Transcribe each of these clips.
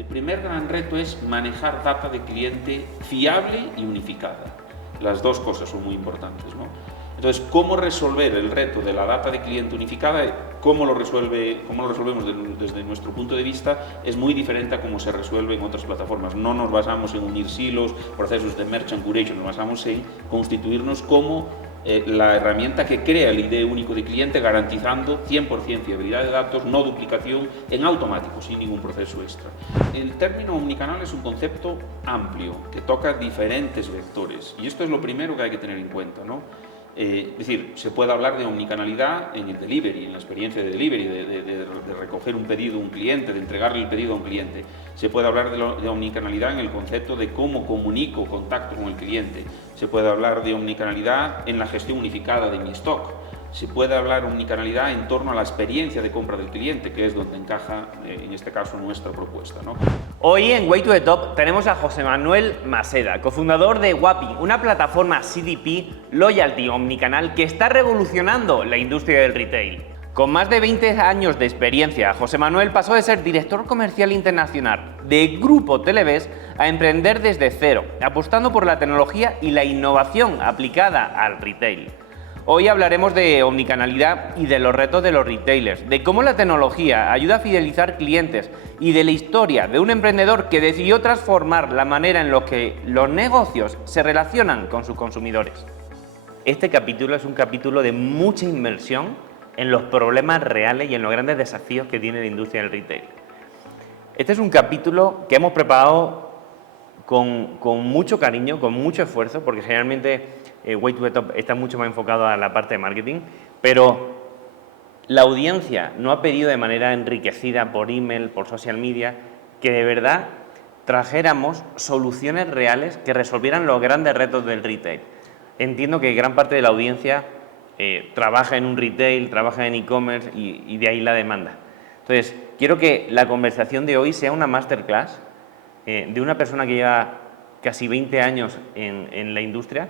el primer gran reto es manejar data de cliente fiable y unificada. Las dos cosas son muy importantes, ¿no? Entonces, ¿cómo resolver el reto de la data de cliente unificada? ¿Cómo lo resolvemos desde nuestro punto de vista? Es muy diferente a cómo se resuelve en otras plataformas. No nos basamos en unir silos, procesos de merchant curation, nos basamos en constituirnos como la herramienta que crea el ID único de cliente, garantizando 100% fiabilidad de datos, no duplicación, en automático, sin ningún proceso extra. El término omnicanal es un concepto amplio que toca diferentes vectores, y esto es lo primero que hay que tener en cuenta, ¿no? Es decir, se puede hablar de omnicanalidad en el delivery, en la experiencia de delivery, de recoger un pedido a un cliente, de entregarle el pedido a un cliente. Se puede hablar de omnicanalidad en el concepto de cómo comunico, contacto con el cliente. Se puede hablar de omnicanalidad en la gestión unificada de mi stock. Se puede hablar de omnicanalidad en torno a la experiencia de compra del cliente, que es donde encaja, en este caso, nuestra propuesta, ¿no? Hoy en Way to the Top tenemos a José Manuel Maseda, cofundador de Wappi, una plataforma CDP Loyalty omnicanal que está revolucionando la industria del retail. Con más de 20 años de experiencia, José Manuel pasó de ser director comercial internacional de Grupo Televés a emprender desde cero, apostando por la tecnología y la innovación aplicada al retail. Hoy hablaremos de omnicanalidad y de los retos de los retailers, de cómo la tecnología ayuda a fidelizar clientes y de la historia de un emprendedor que decidió transformar la manera en la que los negocios se relacionan con sus consumidores. Este capítulo es un capítulo de mucha inmersión en los problemas reales y en los grandes desafíos que tiene la industria del retail. Este es un capítulo que hemos preparado con mucho cariño, con mucho esfuerzo, porque generalmente Way to the Top está mucho más enfocado a la parte de marketing, pero la audiencia no ha pedido de manera enriquecida por email, por social media, que de verdad trajéramos soluciones reales que resolvieran los grandes retos del retail. Entiendo que gran parte de la audiencia trabaja en un retail, trabaja en e-commerce y de ahí la demanda. Entonces, quiero que la conversación de hoy sea una masterclass de una persona que lleva casi 20 años en la industria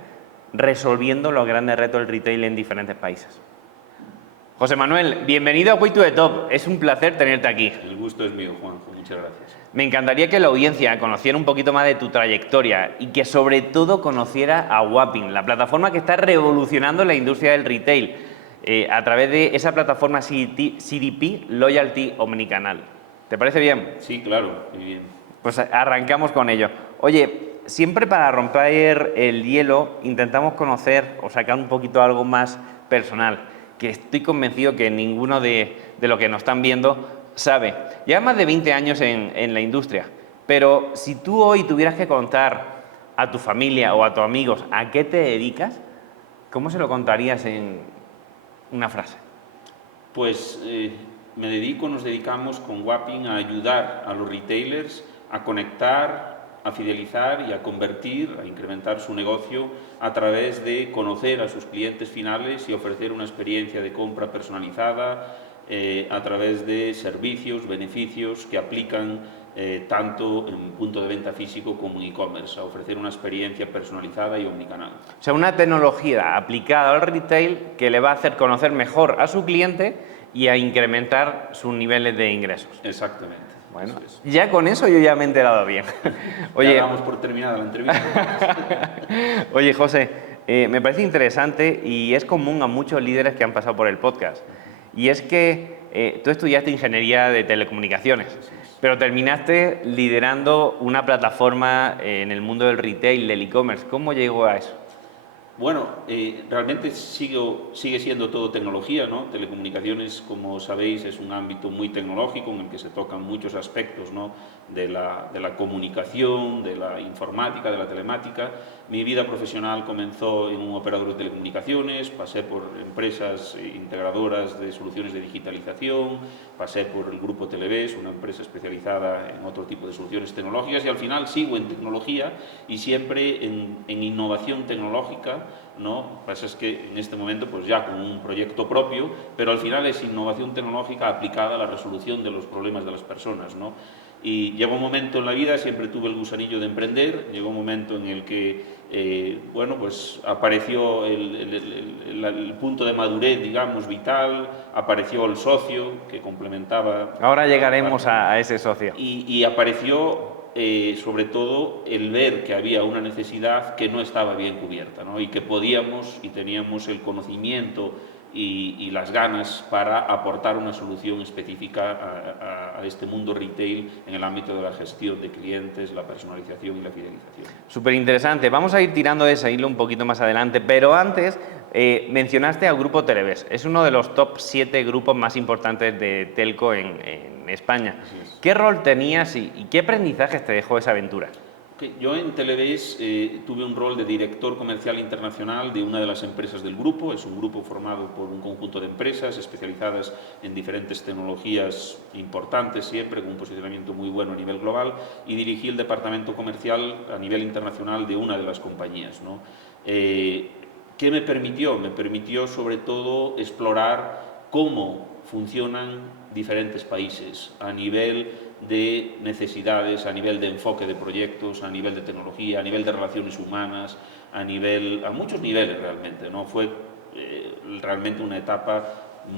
resolviendo los grandes retos del retail en diferentes países. José Manuel, bienvenido a Way to the Top. Es un placer tenerte aquí. El gusto es mío, Juanjo. Muchas gracias. Me encantaría que la audiencia conociera un poquito más de tu trayectoria y que sobre todo conociera a Wappi, la plataforma que está revolucionando la industria del retail a través de esa plataforma CDP Loyalty Omnicanal. ¿Te parece bien? Sí, claro, muy bien. Pues arrancamos con ello. Oye, siempre para romper el hielo intentamos conocer o sacar un poquito algo más personal, que estoy convencido que ninguno de los que nos están viendo sabe. Llevas más de 20 años en la industria, pero si tú hoy tuvieras que contar a tu familia o a tus amigos a qué te dedicas, ¿cómo se lo contarías en una frase? Pues nos dedicamos con Wappi a ayudar a los retailers a conectar, a fidelizar y a convertir, a incrementar su negocio a través de conocer a sus clientes finales y ofrecer una experiencia de compra personalizada a través de servicios, beneficios que aplican tanto en punto de venta físico como en e-commerce, a ofrecer una experiencia personalizada y omnicanal. O sea, una tecnología aplicada al retail que le va a hacer conocer mejor a su cliente y a incrementar sus niveles de ingresos. Exactamente. Bueno, ya con eso yo ya me he enterado bien. Oye, ya damos por terminada la entrevista. Oye, José, me parece interesante y es común a muchos líderes que han pasado por el podcast. Y es que tú estudiaste ingeniería de telecomunicaciones, pero terminaste liderando una plataforma en el mundo del retail, del e-commerce. ¿Cómo llegó a eso? Bueno, realmente sigue siendo todo tecnología, ¿no? Telecomunicaciones, como sabéis, es un ámbito muy tecnológico en el que se tocan muchos aspectos, ¿no? de la comunicación, de la informática, de la telemática. Mi vida profesional comenzó en un operador de telecomunicaciones, pasé por empresas integradoras de soluciones de digitalización, pasé por el Grupo Televés, una empresa especializada en otro tipo de soluciones tecnológicas, y al final sigo en tecnología y siempre en innovación tecnológica, ¿no? Lo que pasa es que en este momento pues ya con un proyecto propio, pero al final es innovación tecnológica aplicada a la resolución de los problemas de las personas, ¿no? Y llegó un momento en la vida, siempre tuve el gusanillo de emprender, llegó un momento en el que, bueno, pues apareció el punto de madurez, digamos, vital, apareció el socio que complementaba... Ahora llegaremos a ese socio. Y apareció, sobre todo, el ver que había una necesidad que no estaba bien cubierta, ¿no? Y que podíamos y teníamos el conocimiento y las ganas para aportar una solución específica a este mundo retail en el ámbito de la gestión de clientes, la personalización y la fidelización. Súper interesante. Vamos a ir tirando de ese hilo un poquito más adelante, pero antes mencionaste al grupo Televes. Es uno de los top 7 grupos más importantes de telco en España. ¿Qué rol tenías y qué aprendizajes te dejó esa aventura? Yo en Televes tuve un rol de director comercial internacional de una de las empresas del grupo. Es un grupo formado por un conjunto de empresas especializadas en diferentes tecnologías importantes, siempre con un posicionamiento muy bueno a nivel global, y dirigí el departamento comercial a nivel internacional de una de las compañías, ¿no? ¿Qué me permitió? Me permitió sobre todo explorar cómo funcionan diferentes países a nivel de necesidades, a nivel de enfoque de proyectos, a nivel de tecnología, a nivel de relaciones humanas, a muchos niveles realmente, ¿no? Fue realmente una etapa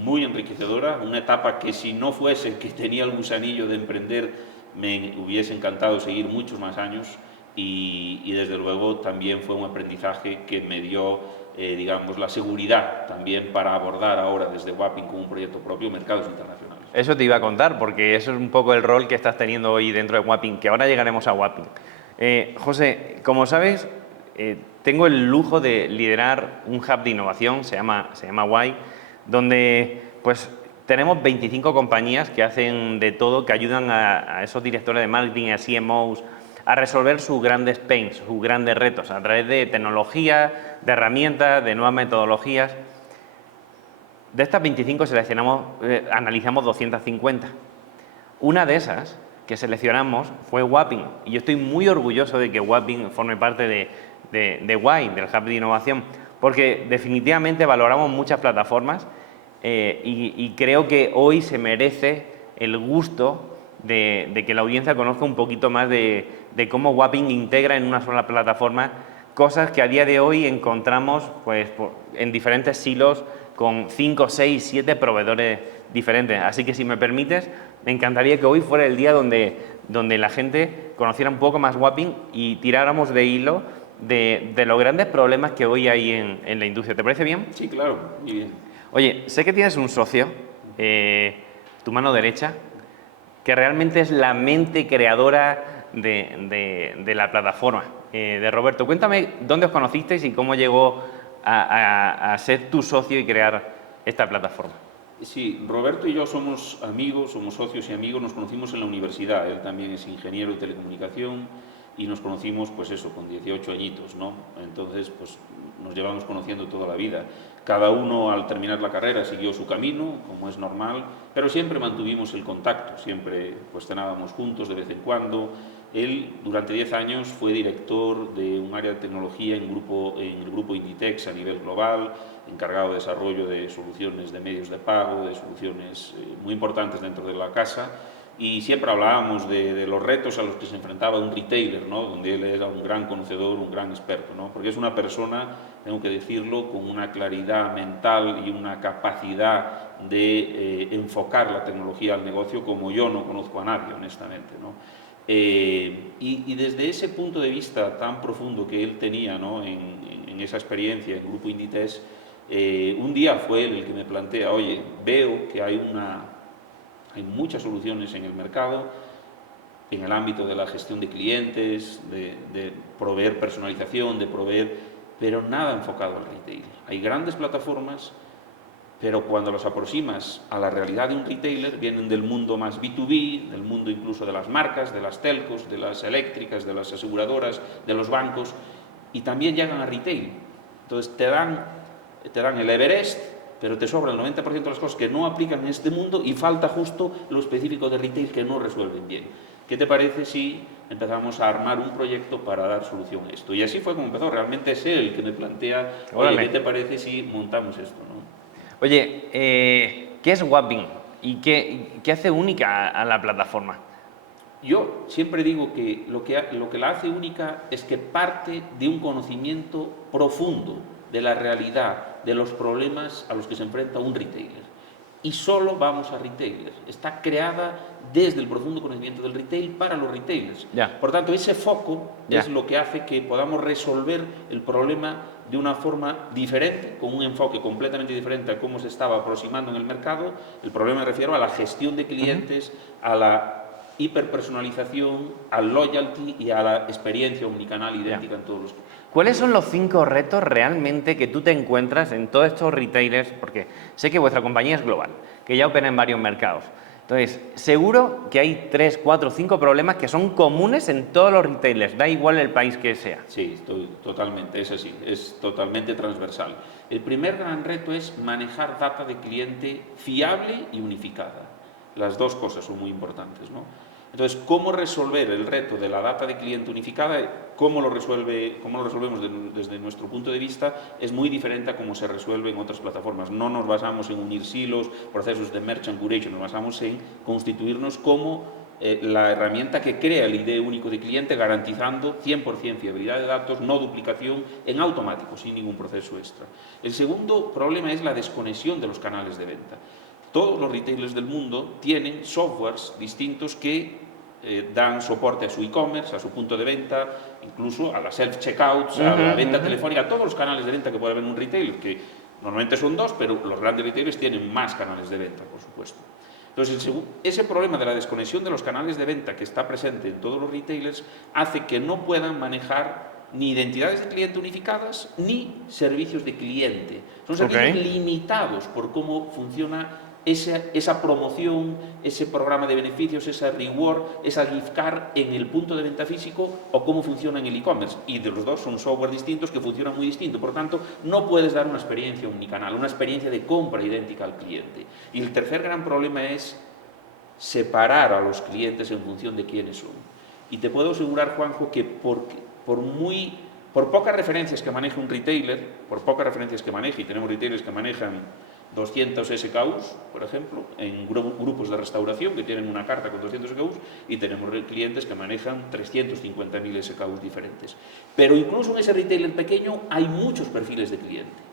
muy enriquecedora, una etapa que si no fuese que tenía el gusanillo de emprender, me hubiese encantado seguir muchos más años y desde luego también fue un aprendizaje que me dio digamos, la seguridad también para abordar ahora desde Wapping con un proyecto propio mercados internacionales. Eso te iba a contar, porque eso es un poco el rol que estás teniendo hoy dentro de Wapping, que ahora llegaremos a Wapping. José, como sabes, tengo el lujo de liderar un hub de innovación, se llama WAI, donde pues tenemos 25 compañías que hacen de todo, que ayudan a esos directores de marketing, a CMOs, a resolver sus grandes pains, sus grandes retos, a través de tecnología, de herramientas, de nuevas metodologías. De estas 25 analizamos 250. Una de esas que seleccionamos fue Wapping, y yo estoy muy orgulloso de que Wapping forme parte de WAI, del Hub de Innovación, porque definitivamente valoramos muchas plataformas y creo que hoy se merece el gusto de que la audiencia conozca un poquito más de cómo Wapping integra en una sola plataforma cosas que a día de hoy encontramos pues, en diferentes silos con 5, 6, 7 proveedores diferentes. Así que si me permites, me encantaría que hoy fuera el día donde la gente conociera un poco más Wapping y tiráramos de hilo de los grandes problemas que hoy hay en la industria. ¿Te parece bien? Sí, claro, muy bien. Oye, sé que tienes un socio, tu mano derecha, que realmente es la mente creadora de la plataforma. De Roberto, cuéntame dónde os conocisteis y cómo llegó a ser tu socio y crear esta plataforma. Sí, Roberto y yo somos amigos, somos socios y amigos, nos conocimos en la universidad, él también es ingeniero de telecomunicación y nos conocimos pues eso, con 18 añitos, ¿no? Entonces pues nos llevamos conociendo toda la vida. Cada uno al terminar la carrera siguió su camino, como es normal, pero siempre mantuvimos el contacto, siempre pues cenábamos juntos de vez en cuando. Él durante 10 años fue director de un área de tecnología en el grupo Inditex a nivel global, encargado de desarrollo de soluciones de medios de pago, de soluciones muy importantes dentro de la casa, y siempre hablábamos de los retos a los que se enfrentaba un retailer, ¿no? Donde él era un gran conocedor, un gran experto, ¿no? Porque es una persona, tengo que decirlo, con una claridad mental y una capacidad de enfocar la tecnología al negocio como yo no conozco a nadie, honestamente, ¿no? Y desde ese punto de vista tan profundo que él tenía, ¿no? en esa experiencia en Grupo Inditex, un día fue él el que me plantea, oye, veo que hay muchas soluciones en el mercado, en el ámbito de la gestión de clientes, de proveer personalización, pero nada enfocado al retail. Hay grandes plataformas, pero cuando los aproximas a la realidad de un retailer, vienen del mundo más B2B, del mundo incluso de las marcas, de las telcos, de las eléctricas, de las aseguradoras, de los bancos, y también llegan a retail. Entonces te dan el Everest, pero te sobra el 90% de las cosas que no aplican en este mundo y falta justo lo específico de retail que no resuelven bien. ¿Qué te parece si empezamos a armar un proyecto para dar solución a esto? Y así fue como empezó. Realmente es él el que me plantea, oye, ¿qué te parece si montamos esto, ¿no? Oye, ¿qué es Wapping y qué hace única a la plataforma? Yo siempre digo que lo que la hace única es que parte de un conocimiento profundo de la realidad, de los problemas a los que se enfrenta un retailer. Y solo vamos a retailers. Está creada desde el profundo conocimiento del retail para los retailers. Por tanto, ese foco es lo que hace que podamos resolver el problema de una forma diferente, con un enfoque completamente diferente a cómo se estaba aproximando en el mercado. El problema me refiero a la gestión de clientes, a la hiperpersonalización, al loyalty y a la experiencia omnicanal idéntica en todos los... ¿Cuáles son los 5 retos realmente que tú te encuentras en todos estos retailers? Porque sé que vuestra compañía es global, que ya opera en varios mercados. Entonces, seguro que hay 3, 4, 5 problemas que son comunes en todos los retailers, da igual el país que sea. Sí, totalmente, es así, es totalmente transversal. El primer gran reto es manejar data de cliente fiable y unificada. Las dos cosas son muy importantes, ¿no? Entonces, ¿cómo resolver el reto de la data de cliente unificada? ¿Cómo lo resolvemos desde nuestro punto de vista? Es muy diferente a cómo se resuelve en otras plataformas. No nos basamos en unir silos, procesos de merchant curation, nos basamos en constituirnos como la herramienta que crea el ID único de cliente, garantizando 100% fiabilidad de datos, no duplicación, en automático, sin ningún proceso extra. El segundo problema es la desconexión de los canales de venta. Todos los retailers del mundo tienen softwares distintos que dan soporte a su e-commerce, a su punto de venta, incluso a las self-checkouts, a la venta telefónica, a todos los canales de venta que puede haber en un retailer, que normalmente son 2, pero los grandes retailers tienen más canales de venta, por supuesto. Entonces, ese problema de la desconexión de los canales de venta que está presente en todos los retailers hace que no puedan manejar ni identidades de cliente unificadas ni servicios de cliente. Son servicios limitados por cómo funciona esa promoción, ese programa de beneficios, esa reward, esa gift card en el punto de venta físico o cómo funciona en el e-commerce. Y de los dos son software distintos que funcionan muy distinto. Por tanto, no puedes dar una experiencia omnicanal, una experiencia de compra idéntica al cliente. Y el tercer gran problema es separar a los clientes en función de quiénes son. Y te puedo asegurar, Juanjo, que por pocas referencias que maneje un retailer, y tenemos retailers que manejan 200 SKUs, por ejemplo, en grupos de restauración que tienen una carta con 200 SKUs, y tenemos clientes que manejan 350.000 SKUs diferentes. Pero incluso en ese retailer pequeño hay muchos perfiles de cliente.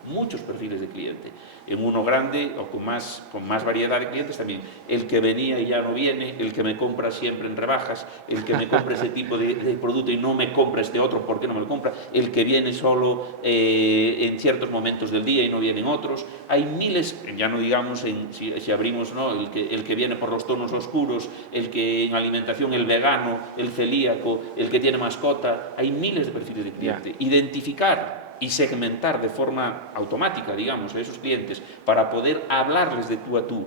En uno grande o con más variedad de clientes también. El que venía y ya no viene, el que me compra siempre en rebajas, el que me compra ese tipo de producto y no me compra este otro, ¿por qué no me lo compra? El que viene solo en ciertos momentos del día y no vienen otros. Hay miles, ya no digamos si abrimos, ¿no? el que viene por los tonos oscuros, el que en alimentación, el vegano, el celíaco, el que tiene mascota. Hay miles de perfiles de cliente. Identificar y segmentar de forma automática, digamos, a esos clientes para poder hablarles de tú a tú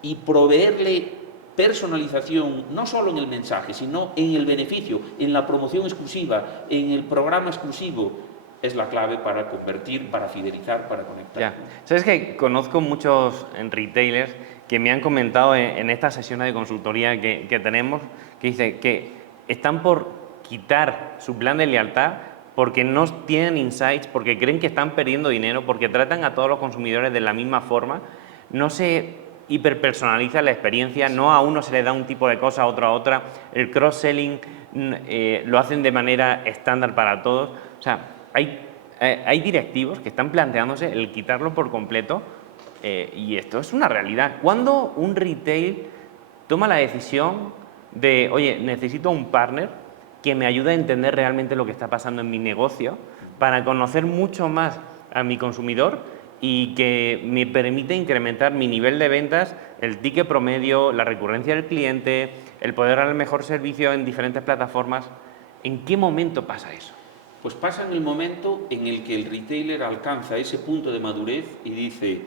y proveerle personalización, no solo en el mensaje, sino en el beneficio, en la promoción exclusiva, en el programa exclusivo, es la clave para convertir, para fidelizar, para conectar. Sabes que conozco muchos retailers que me han comentado en estas sesiones de consultoría que tenemos, que dicen que están por quitar su plan de lealtad porque no tienen insights, porque creen que están perdiendo dinero, porque tratan a todos los consumidores de la misma forma, no se hiperpersonaliza la experiencia, no a uno se le da un tipo de cosa, a otro a otra, el cross-selling lo hacen de manera estándar para todos. O sea, hay directivos que están planteándose el quitarlo por completo y esto es una realidad. ¿Cuándo un retail toma la decisión de, oye, necesito un partner que me ayude a entender realmente lo que está pasando en mi negocio para conocer mucho más a mi consumidor y que me permite incrementar mi nivel de ventas, el ticket promedio, la recurrencia del cliente, el poder dar el mejor servicio en diferentes plataformas? ¿En qué momento pasa eso? Pues pasa en el momento en el que el retailer alcanza ese punto de madurez y dice,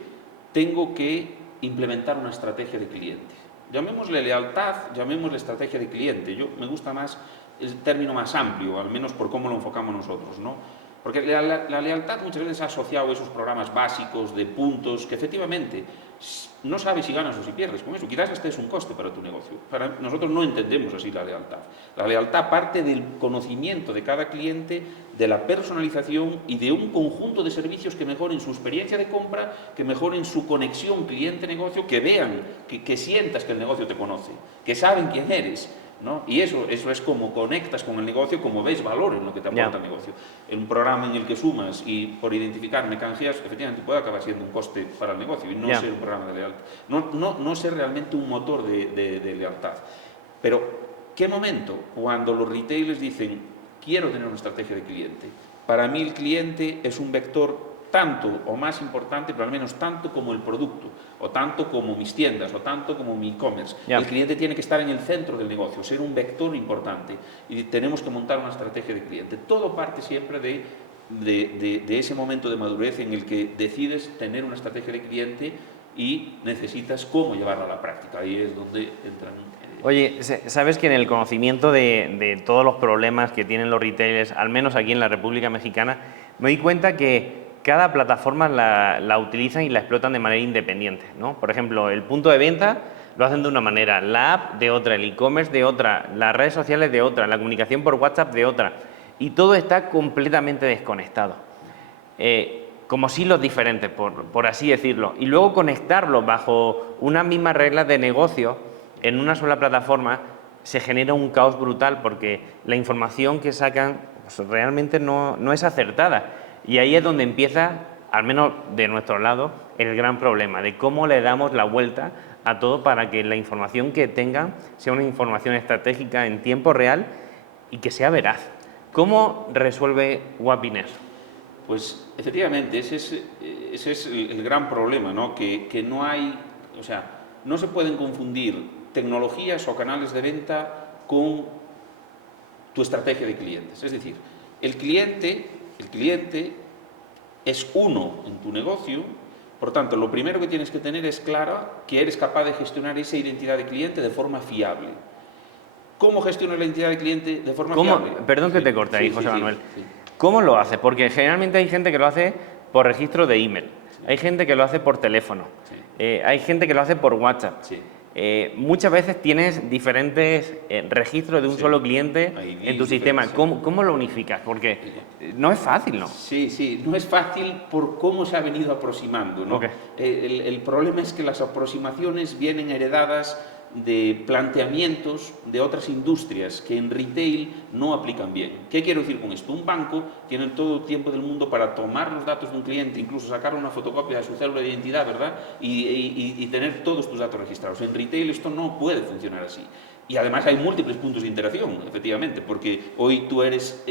tengo que implementar una estrategia de cliente. Llamémosle lealtad, llamémosle estrategia de cliente. Me gusta más el término más amplio, al menos por cómo lo enfocamos nosotros, ¿no? Porque la lealtad muchas veces ha asociado a esos programas básicos de puntos que efectivamente no sabes si ganas o si pierdes con eso. Quizás este es un coste para tu negocio. Para nosotros no entendemos así la lealtad. La lealtad parte del conocimiento de cada cliente, de la personalización y de un conjunto de servicios que mejoren su experiencia de compra, que mejoren su conexión cliente-negocio, que vean, que sientas que el negocio te conoce, que saben quién eres. ¿no? Y eso es como conectas con el negocio, como ves valor en lo que te aporta el negocio. En un programa en el que sumas y por identificar mercancías, efectivamente puede acabar siendo un coste para el negocio y no ser un programa de lealtad. No ser realmente un motor de lealtad. Pero, ¿qué momento? Cuando los retailers dicen, quiero tener una estrategia de cliente. Para mí el cliente es un vector tanto o más importante, pero al menos tanto como el producto, o tanto como mis tiendas, o tanto como mi e-commerce. El cliente tiene que estar en el centro del negocio, ser un vector importante, y tenemos que montar una estrategia de cliente. Todo parte siempre de ese momento de madurez en el que decides tener una estrategia de cliente y necesitas cómo llevarla a la práctica. Ahí es donde entran... Oye, ¿sabes que en el conocimiento de todos los problemas que tienen los retailers, al menos aquí en la República Mexicana, me di cuenta que cada plataforma la utilizan y la explotan de manera independiente, ¿no? Por ejemplo, el punto de venta lo hacen de una manera, la app de otra, el e-commerce de otra, las redes sociales de otra, la comunicación por WhatsApp de otra, y todo está completamente desconectado. Como silos diferentes, por así decirlo, y luego conectarlos bajo unas mismas reglas de negocio en una sola plataforma se genera un caos brutal porque la información que sacan pues, realmente no es acertada. Y ahí es donde empieza, al menos de nuestro lado, el gran problema de cómo le damos la vuelta a todo para que la información que tengan sea una información estratégica en tiempo real y que sea veraz. ¿Cómo resuelve Wapin eso? Pues efectivamente, ese es el gran problema, ¿no? Que no hay, o sea, no se pueden confundir tecnologías o canales de venta con tu estrategia de clientes. Es decir, el cliente es uno en tu negocio, por tanto, lo primero que tienes que tener es clara que eres capaz de gestionar esa identidad de cliente de forma fiable. ¿Cómo gestionas la identidad de cliente de forma fiable? Perdón que te corte ahí, José Manuel. ¿Cómo lo hace? Porque generalmente hay gente que lo hace por registro de email, hay gente que lo hace por teléfono, hay gente que lo hace por WhatsApp. Muchas veces tienes diferentes registros de un solo cliente en tu sistema. ¿Cómo lo unificas? Porque no es fácil, ¿no? Sí, no es fácil por cómo se ha venido aproximando, ¿no? El problema es que las aproximaciones vienen heredadas de planteamientos de otras industrias que en retail no aplican bien. ¿Qué quiero decir con esto? Un banco tiene todo el tiempo del mundo para tomar los datos de un cliente, incluso sacar una fotocopia de su cédula de identidad, ¿verdad? Y tener todos tus datos registrados. En retail esto no puede funcionar así. Y además hay múltiples puntos de interacción, efectivamente, porque hoy tú eres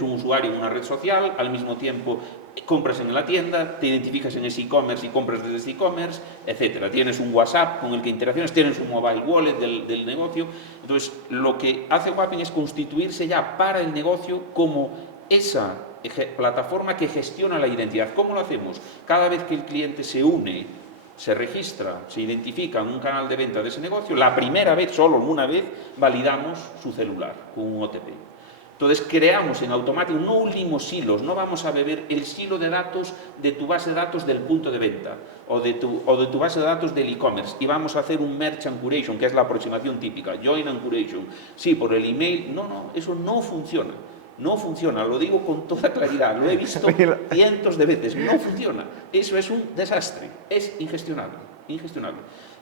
un usuario en una red social, al mismo tiempo compras en la tienda, te identificas en ese e-commerce y compras desde ese e-commerce, etcétera. Tienes un WhatsApp con el que interaccionas, tienes un mobile wallet del negocio. Entonces, lo que hace Wapin es constituirse ya para el negocio como esa plataforma que gestiona la identidad. ¿Cómo lo hacemos? Cada vez que el cliente se une, se registra, se identifica en un canal de venta de ese negocio, la primera vez, solo una vez, validamos su celular con un OTP. Entonces creamos en automático, no unimos silos, no vamos a beber el silo de datos de tu base de datos del punto de venta o de tu base de datos del e-commerce y vamos a hacer un merge and curation, que es la aproximación típica, join and curation. Sí, por el email, no, eso no funciona. No funciona, lo digo con toda claridad, lo he visto cientos de veces, no funciona. Eso es un desastre, es ingestionable.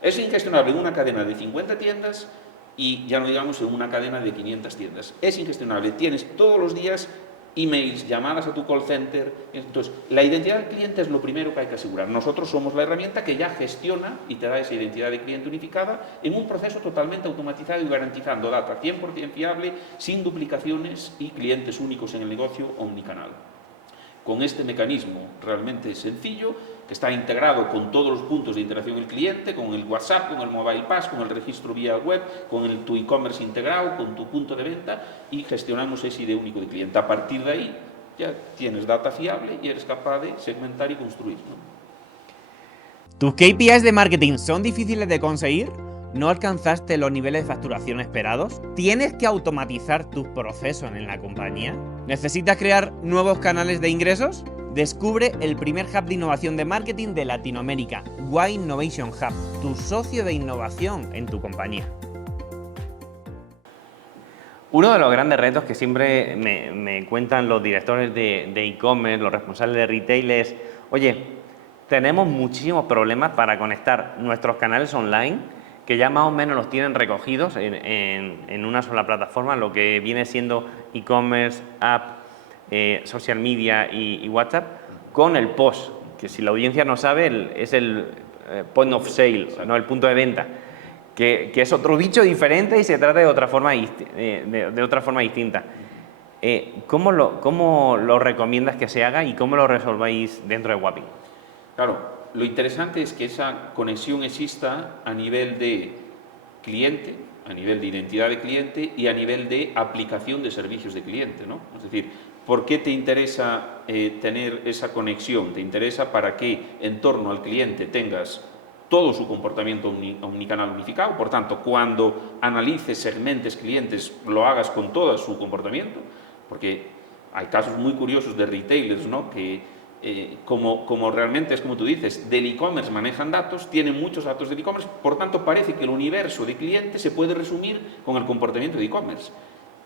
Es ingestionable en una cadena de 50 tiendas y ya no digamos en una cadena de 500 tiendas. Es ingestionable, tienes todos los días emails, llamadas a tu call center. Entonces, la identidad del cliente es lo primero que hay que asegurar. Nosotros somos la herramienta que ya gestiona y te da esa identidad de cliente unificada en un proceso totalmente automatizado y garantizando data 100% fiable, sin duplicaciones y clientes únicos en el negocio omnicanal. Con este mecanismo realmente sencillo, que está integrado con todos los puntos de interacción del cliente, con el WhatsApp, con el Mobile Pass, con el registro vía web, con tu e-commerce integrado, con tu punto de venta y gestionamos ese ID único de cliente. A partir de ahí ya tienes data fiable y eres capaz de segmentar y construir, ¿no? ¿Tus KPIs de marketing son difíciles de conseguir? ¿No alcanzaste los niveles de facturación esperados? ¿Tienes que automatizar tus procesos en la compañía? ¿Necesitas crear nuevos canales de ingresos? Descubre el primer hub de innovación de marketing de Latinoamérica, Y Innovation Hub, tu socio de innovación en tu compañía. Uno de los grandes retos que siempre me cuentan los directores de e-commerce, los responsables de retail es, oye, tenemos muchísimos problemas para conectar nuestros canales online que ya más o menos los tienen recogidos en una sola plataforma, lo que viene siendo e-commerce, app, social media y WhatsApp, con el POS, que si la audiencia no sabe, es el point of sale, ¿no? El punto de venta, que es otro bicho diferente y se trata de otra forma, de otra forma distinta. ¿Cómo lo recomiendas que se haga y cómo lo resolváis dentro de Wapping? Claro, lo interesante es que esa conexión exista a nivel de cliente, a nivel de identidad de cliente y a nivel de aplicación de servicios de cliente, ¿no? Es decir, ¿por qué te interesa tener esa conexión? Te interesa para que en torno al cliente tengas todo su comportamiento omnicanal unificado. Por tanto, cuando analices, segmentes clientes, lo hagas con todo su comportamiento, porque hay casos muy curiosos de retailers, ¿no? Que como realmente es como tú dices, del e-commerce manejan datos, tienen muchos datos del e-commerce, por tanto parece que el universo de clientes se puede resumir con el comportamiento de e-commerce.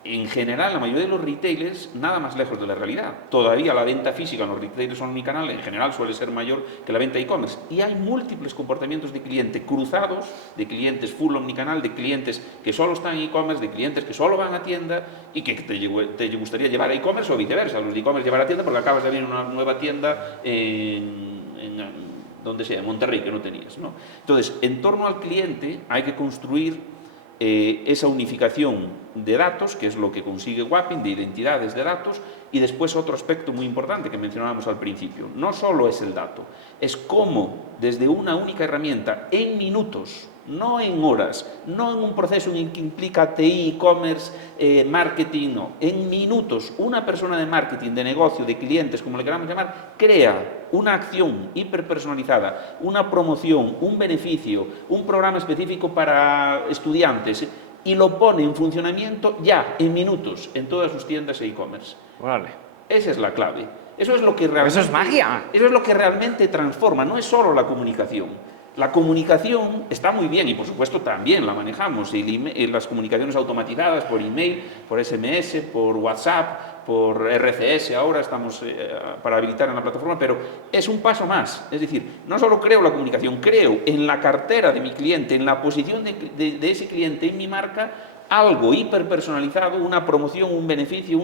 En general, la mayoría de los retailers, nada más lejos de la realidad. Todavía la venta física en los retailers omnicanal en general suele ser mayor que la venta e-commerce. Y hay múltiples comportamientos de cliente cruzados, de clientes full omnicanal, de clientes que solo están en e-commerce, de clientes que solo van a tienda y que te gustaría llevar a e-commerce o viceversa. Los de e-commerce llevar a tienda porque acabas de abrir una nueva tienda donde sea, en Monterrey, que no tenías, ¿no? Entonces, en torno al cliente hay que construir esa unificación de datos, que es lo que consigue Wapping, de identidades de datos, y después otro aspecto muy importante que mencionábamos al principio. No solo es el dato, es cómo desde una única herramienta, en minutos, no en horas, no en un proceso en el que implica TI, e-commerce, marketing, no, en minutos, una persona de marketing, de negocio, de clientes, como le queramos llamar, crea una acción hiperpersonalizada, una promoción, un beneficio, un programa específico para estudiantes y lo pone en funcionamiento ya, en minutos, en todas sus tiendas e e-commerce. Vale. Esa es la clave. Eso es lo que realmente, ¡eso es magia! Eso es lo que realmente transforma, no es solo la comunicación. La comunicación está muy bien y por supuesto también la manejamos, y las comunicaciones automatizadas por email, por SMS, por WhatsApp, por RCS, ahora estamos para habilitar en la plataforma, pero es un paso más. Es decir, no solo creo la comunicación, creo en la cartera de mi cliente, en la posición de ese cliente en mi marca, algo hiperpersonalizado, una promoción, un beneficio,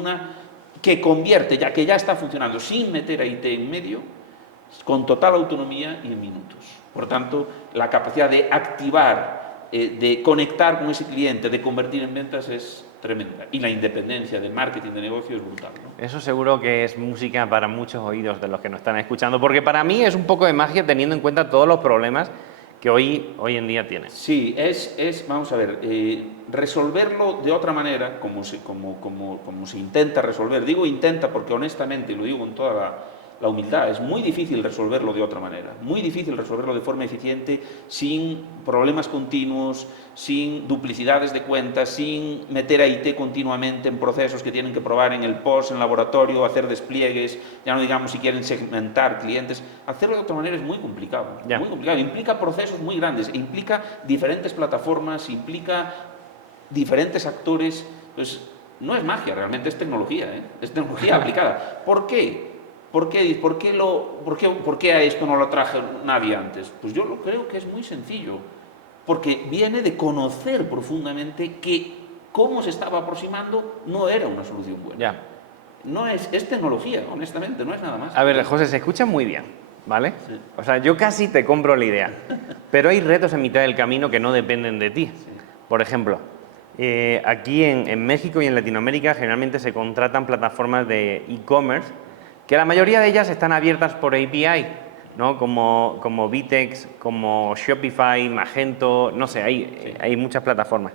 que convierte, ya que ya está funcionando, sin meter a IT en medio, con total autonomía y en minutos. Por tanto, la capacidad de activar, de conectar con ese cliente, de convertir en ventas es tremenda. Y la independencia del marketing de negocio es brutal, ¿no? Eso seguro que es música para muchos oídos de los que nos están escuchando, porque para mí es un poco de magia teniendo en cuenta todos los problemas que hoy en día tiene. Sí, vamos a ver, resolverlo de otra manera, como se intenta resolver. Digo intenta porque honestamente, y lo digo con toda la humildad, es muy difícil resolverlo de otra manera, muy difícil resolverlo de forma eficiente, sin problemas continuos, sin duplicidades de cuentas, sin meter a IT continuamente en procesos que tienen que probar en el post, en laboratorio, hacer despliegues, ya no digamos si quieren segmentar clientes. Hacerlo de otra manera es muy complicado, muy complicado. Implica procesos muy grandes, implica diferentes plataformas, implica diferentes actores. Pues no es magia, realmente es tecnología, es tecnología aplicada. ¿Por qué? ¿Por qué a esto no lo traje nadie antes? Pues yo lo creo que es muy sencillo, porque viene de conocer profundamente que cómo se estaba aproximando no era una solución buena. Ya. No es tecnología, honestamente, no es nada más. A ver, José, se escucha muy bien, ¿vale? Sí. O sea, yo casi te compro la idea, pero hay retos en mitad del camino que no dependen de ti. Sí. Por ejemplo, aquí en México y en Latinoamérica generalmente se contratan plataformas de e-commerce que la mayoría de ellas están abiertas por API, ¿no? Como Vitex, como Shopify, Magento, no sé, hay muchas plataformas.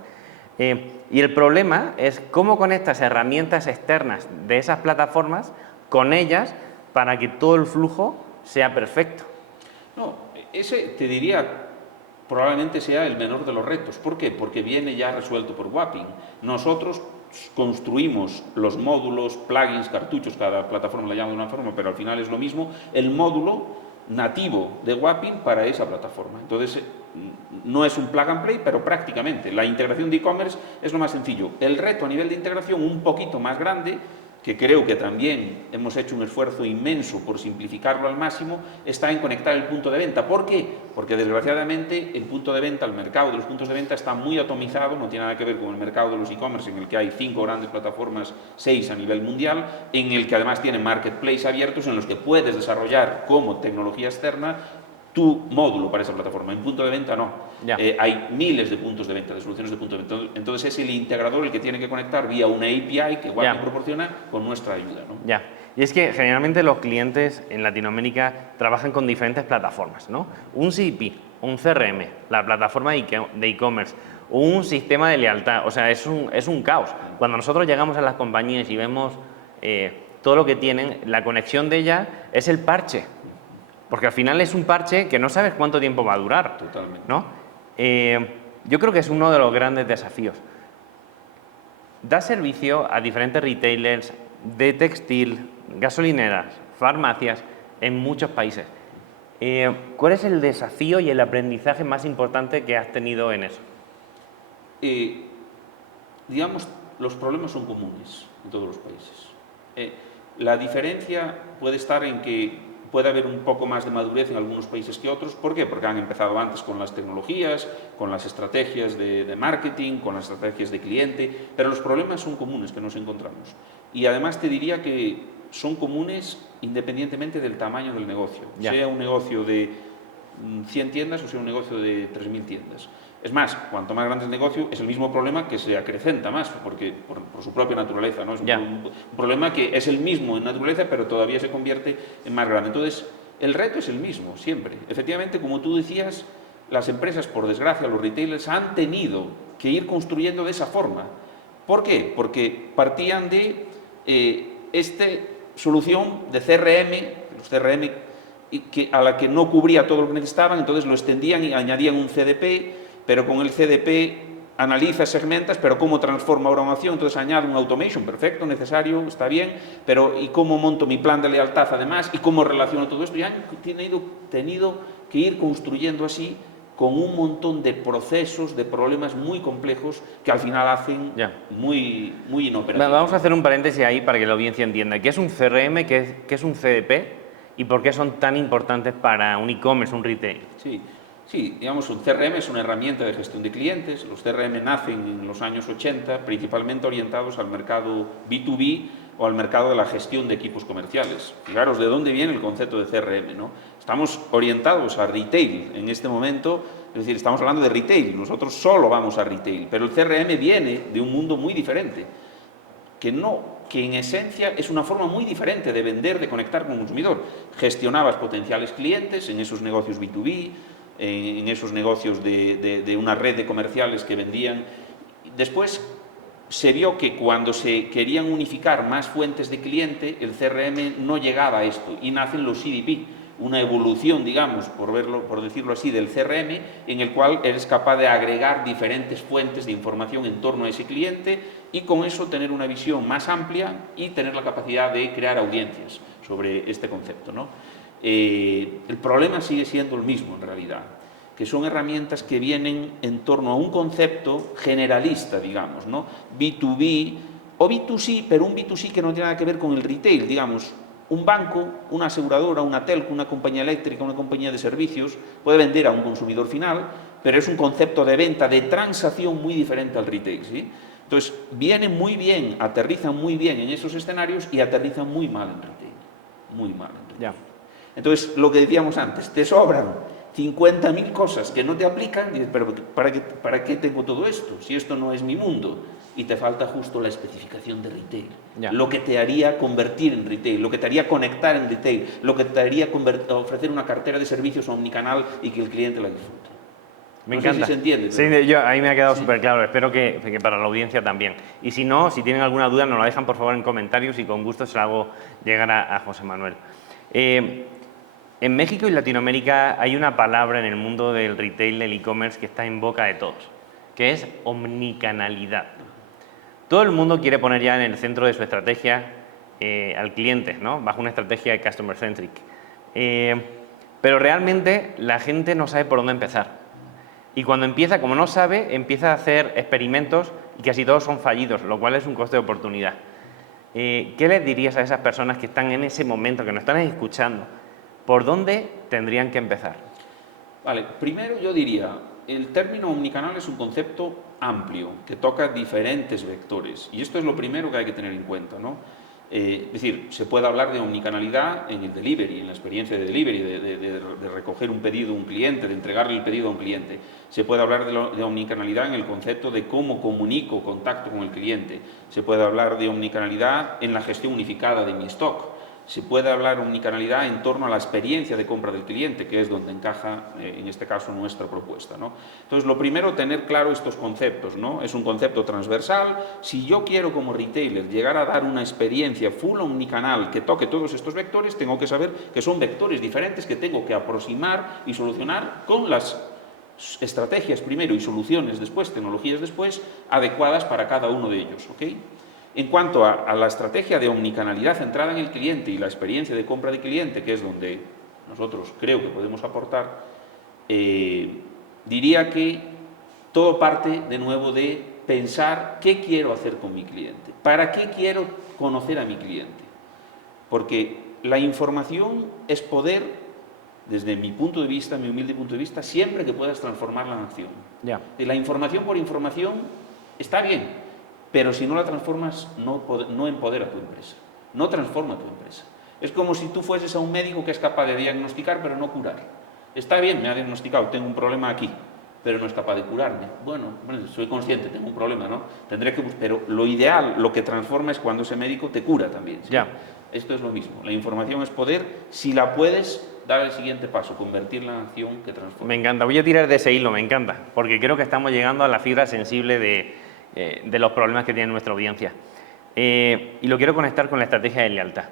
Y el problema es cómo conectas herramientas externas de esas plataformas con ellas para que todo el flujo sea perfecto. No, ese te diría probablemente sea el menor de los retos. ¿Por qué? Porque viene ya resuelto por Wapping. Nosotros construimos los módulos, plugins, cartuchos, cada plataforma la llama de una forma, pero al final es lo mismo, el módulo nativo de Wapping para esa plataforma. Entonces, no es un plug and play, pero prácticamente. La integración de e-commerce es lo más sencillo. El reto a nivel de integración un poquito más grande que creo que también hemos hecho un esfuerzo inmenso por simplificarlo al máximo, está en conectar el punto de venta. ¿Por qué? Porque desgraciadamente el punto de venta, el mercado de los puntos de venta está muy atomizado, no tiene nada que ver con el mercado de los e-commerce, en el que hay 5 grandes plataformas, 6 a nivel mundial, en el que además tienen marketplace abiertos en los que puedes desarrollar como tecnología externa tu módulo para esa plataforma. En punto de venta no. Hay miles de puntos de venta, de soluciones de punto de venta. Entonces es el integrador el que tiene que conectar vía una API que Wapping proporciona con nuestra ayuda, ¿no? Y es que generalmente los clientes en Latinoamérica trabajan con diferentes plataformas, ¿no? Un CDP, un CRM, la plataforma de e-commerce, un sistema de lealtad. O sea, es un caos. Cuando nosotros llegamos a las compañías y vemos todo lo que tienen, la conexión de ellas es el parche. Porque al final es un parche que no sabes cuánto tiempo va a durar. Totalmente. ¿No? Yo creo que es uno de los grandes desafíos. Da servicio a diferentes retailers de textil, gasolineras, farmacias, en muchos países. ¿Cuál es el desafío y el aprendizaje más importante que has tenido en eso? Digamos, los problemas son comunes en todos los países. La diferencia puede estar en que puede haber un poco más de madurez en algunos países que otros. ¿Por qué? Porque han empezado antes con las tecnologías, con las estrategias de marketing, con las estrategias de cliente, pero los problemas son comunes que nos encontramos. Y además te diría que son comunes independientemente del tamaño del negocio, sea un negocio de 100 tiendas o sea un negocio de 3.000 tiendas. Es más, cuanto más grande el negocio, es el mismo problema que se acrecenta más, porque por su propia naturaleza, ¿no? Es un problema que es el mismo en naturaleza, pero todavía se convierte en más grande. Entonces, el reto es el mismo, siempre. Efectivamente, como tú decías, las empresas, por desgracia, los retailers, han tenido que ir construyendo de esa forma. ¿Por qué? Porque partían de esta solución de CRM, los CRM a la que no cubría todo lo que necesitaban, entonces lo extendían y añadían un CDP, pero con el CDP analiza, segmentas, pero cómo transforma ahora una acción, entonces añade un automation, perfecto, necesario, está bien, pero ¿y cómo monto mi plan de lealtad además? ¿Y cómo relaciono todo esto? Y han tenido que ir construyendo así con un montón de procesos, de problemas muy complejos que al final hacen muy inoperativos. Vamos a hacer un paréntesis ahí para que la audiencia entienda. ¿Qué es un CRM? ¿Qué es un CDP? ¿Y por qué son tan importantes para un e-commerce, un retail? Sí, digamos, un CRM es una herramienta de gestión de clientes. Los CRM nacen en los años 80, principalmente orientados al mercado B2B o al mercado de la gestión de equipos comerciales. Fijaros de dónde viene el concepto de CRM, ¿no? Estamos orientados a retail en este momento, es decir, estamos hablando de retail, nosotros solo vamos a retail, pero el CRM viene de un mundo muy diferente, que en esencia es una forma muy diferente de vender, de conectar con el consumidor. Gestionabas potenciales clientes en esos negocios B2B, en esos negocios de una red de comerciales que vendían. Después se vio que cuando se querían unificar más fuentes de cliente, el CRM no llegaba a esto y nacen los CDP, una evolución, digamos, por decirlo así, del CRM, en el cual eres capaz de agregar diferentes fuentes de información en torno a ese cliente y con eso tener una visión más amplia y tener la capacidad de crear audiencias sobre este concepto, ¿no? El problema sigue siendo el mismo en realidad, que son herramientas que vienen en torno a un concepto generalista, digamos, ¿no? B2B o B2C, pero un B2C que no tiene nada que ver con el retail, digamos. Un banco, una aseguradora, una telco, una compañía eléctrica, una compañía de servicios puede vender a un consumidor final, pero es un concepto de venta, de transacción muy diferente al retail, ¿sí? Entonces, vienen muy bien, aterrizan muy bien en esos escenarios y aterrizan muy mal en retail, muy mal en retail. Entonces, lo que decíamos antes, te sobran 50.000 cosas que no te aplican, y dices, pero ¿para qué tengo todo esto? Si esto no es mi mundo. Y te falta justo la especificación de retail. Lo que te haría convertir en retail, lo que te haría conectar en retail, lo que te haría ofrecer una cartera de servicios omnicanal y que el cliente la disfrute. Me encanta. Sé si se entiende. Sí, ahí me ha quedado súper claro. Espero que para la audiencia también. Y si no, si tienen alguna duda, nos la dejan por favor en comentarios y con gusto se la hago llegar a José Manuel. En México y Latinoamérica hay una palabra en el mundo del retail, del e-commerce, que está en boca de todos, que es omnicanalidad. Todo el mundo quiere poner ya en el centro de su estrategia al cliente, ¿no? Bajo una estrategia de customer centric. Pero realmente la gente no sabe por dónde empezar. Y cuando empieza, como no sabe, empieza a hacer experimentos y casi todos son fallidos, lo cual es un coste de oportunidad. ¿qué les dirías a esas personas que están en ese momento, que nos están escuchando? ¿Por dónde tendrían que empezar? Vale, primero yo diría, el término omnicanal es un concepto amplio que toca diferentes vectores y esto es lo primero que hay que tener en cuenta, ¿no? Es decir, se puede hablar de omnicanalidad en el delivery, en la experiencia de delivery, de recoger un pedido a un cliente, de entregarle el pedido a un cliente. Se puede hablar de omnicanalidad en el concepto de cómo comunico, contacto con el cliente. Se puede hablar de omnicanalidad en la gestión unificada de mi stock. Se puede hablar de omnicanalidad en torno a la experiencia de compra del cliente, que es donde encaja, en este caso, nuestra propuesta, ¿no? Entonces, lo primero, tener claro estos conceptos, ¿no? Es un concepto transversal. Si yo quiero, como retailer, llegar a dar una experiencia full omnicanal que toque todos estos vectores, tengo que saber que son vectores diferentes que tengo que aproximar y solucionar con las estrategias primero y soluciones después, tecnologías después, adecuadas para cada uno de ellos, ¿ok? En cuanto a la estrategia de omnicanalidad centrada en el cliente y la experiencia de compra de cliente, que es donde nosotros creo que podemos aportar, diría que todo parte de nuevo de pensar qué quiero hacer con mi cliente, para qué quiero conocer a mi cliente. Porque la información es poder, desde mi punto de vista, mi humilde punto de vista, siempre que puedas transformarla en acción. Ya. Y la información por información está bien, pero si no la transformas, no empodera tu empresa, no transforma tu empresa. Es como si tú fueses a un médico que es capaz de diagnosticar, pero no curar. Está bien, me ha diagnosticado, tengo un problema aquí, pero no es capaz de curarme. Bueno, soy consciente, tengo un problema, ¿no? Tendré que pero lo ideal, lo que transforma es cuando ese médico te cura también, ¿sí? Ya. Esto es lo mismo. La información es poder, si la puedes dar el siguiente paso, convertirla en acción que transforma. Me encanta, voy a tirar de ese hilo, me encanta, porque creo que estamos llegando a la fibra sensible de los problemas que tiene nuestra audiencia. Y lo quiero conectar con la estrategia de lealtad.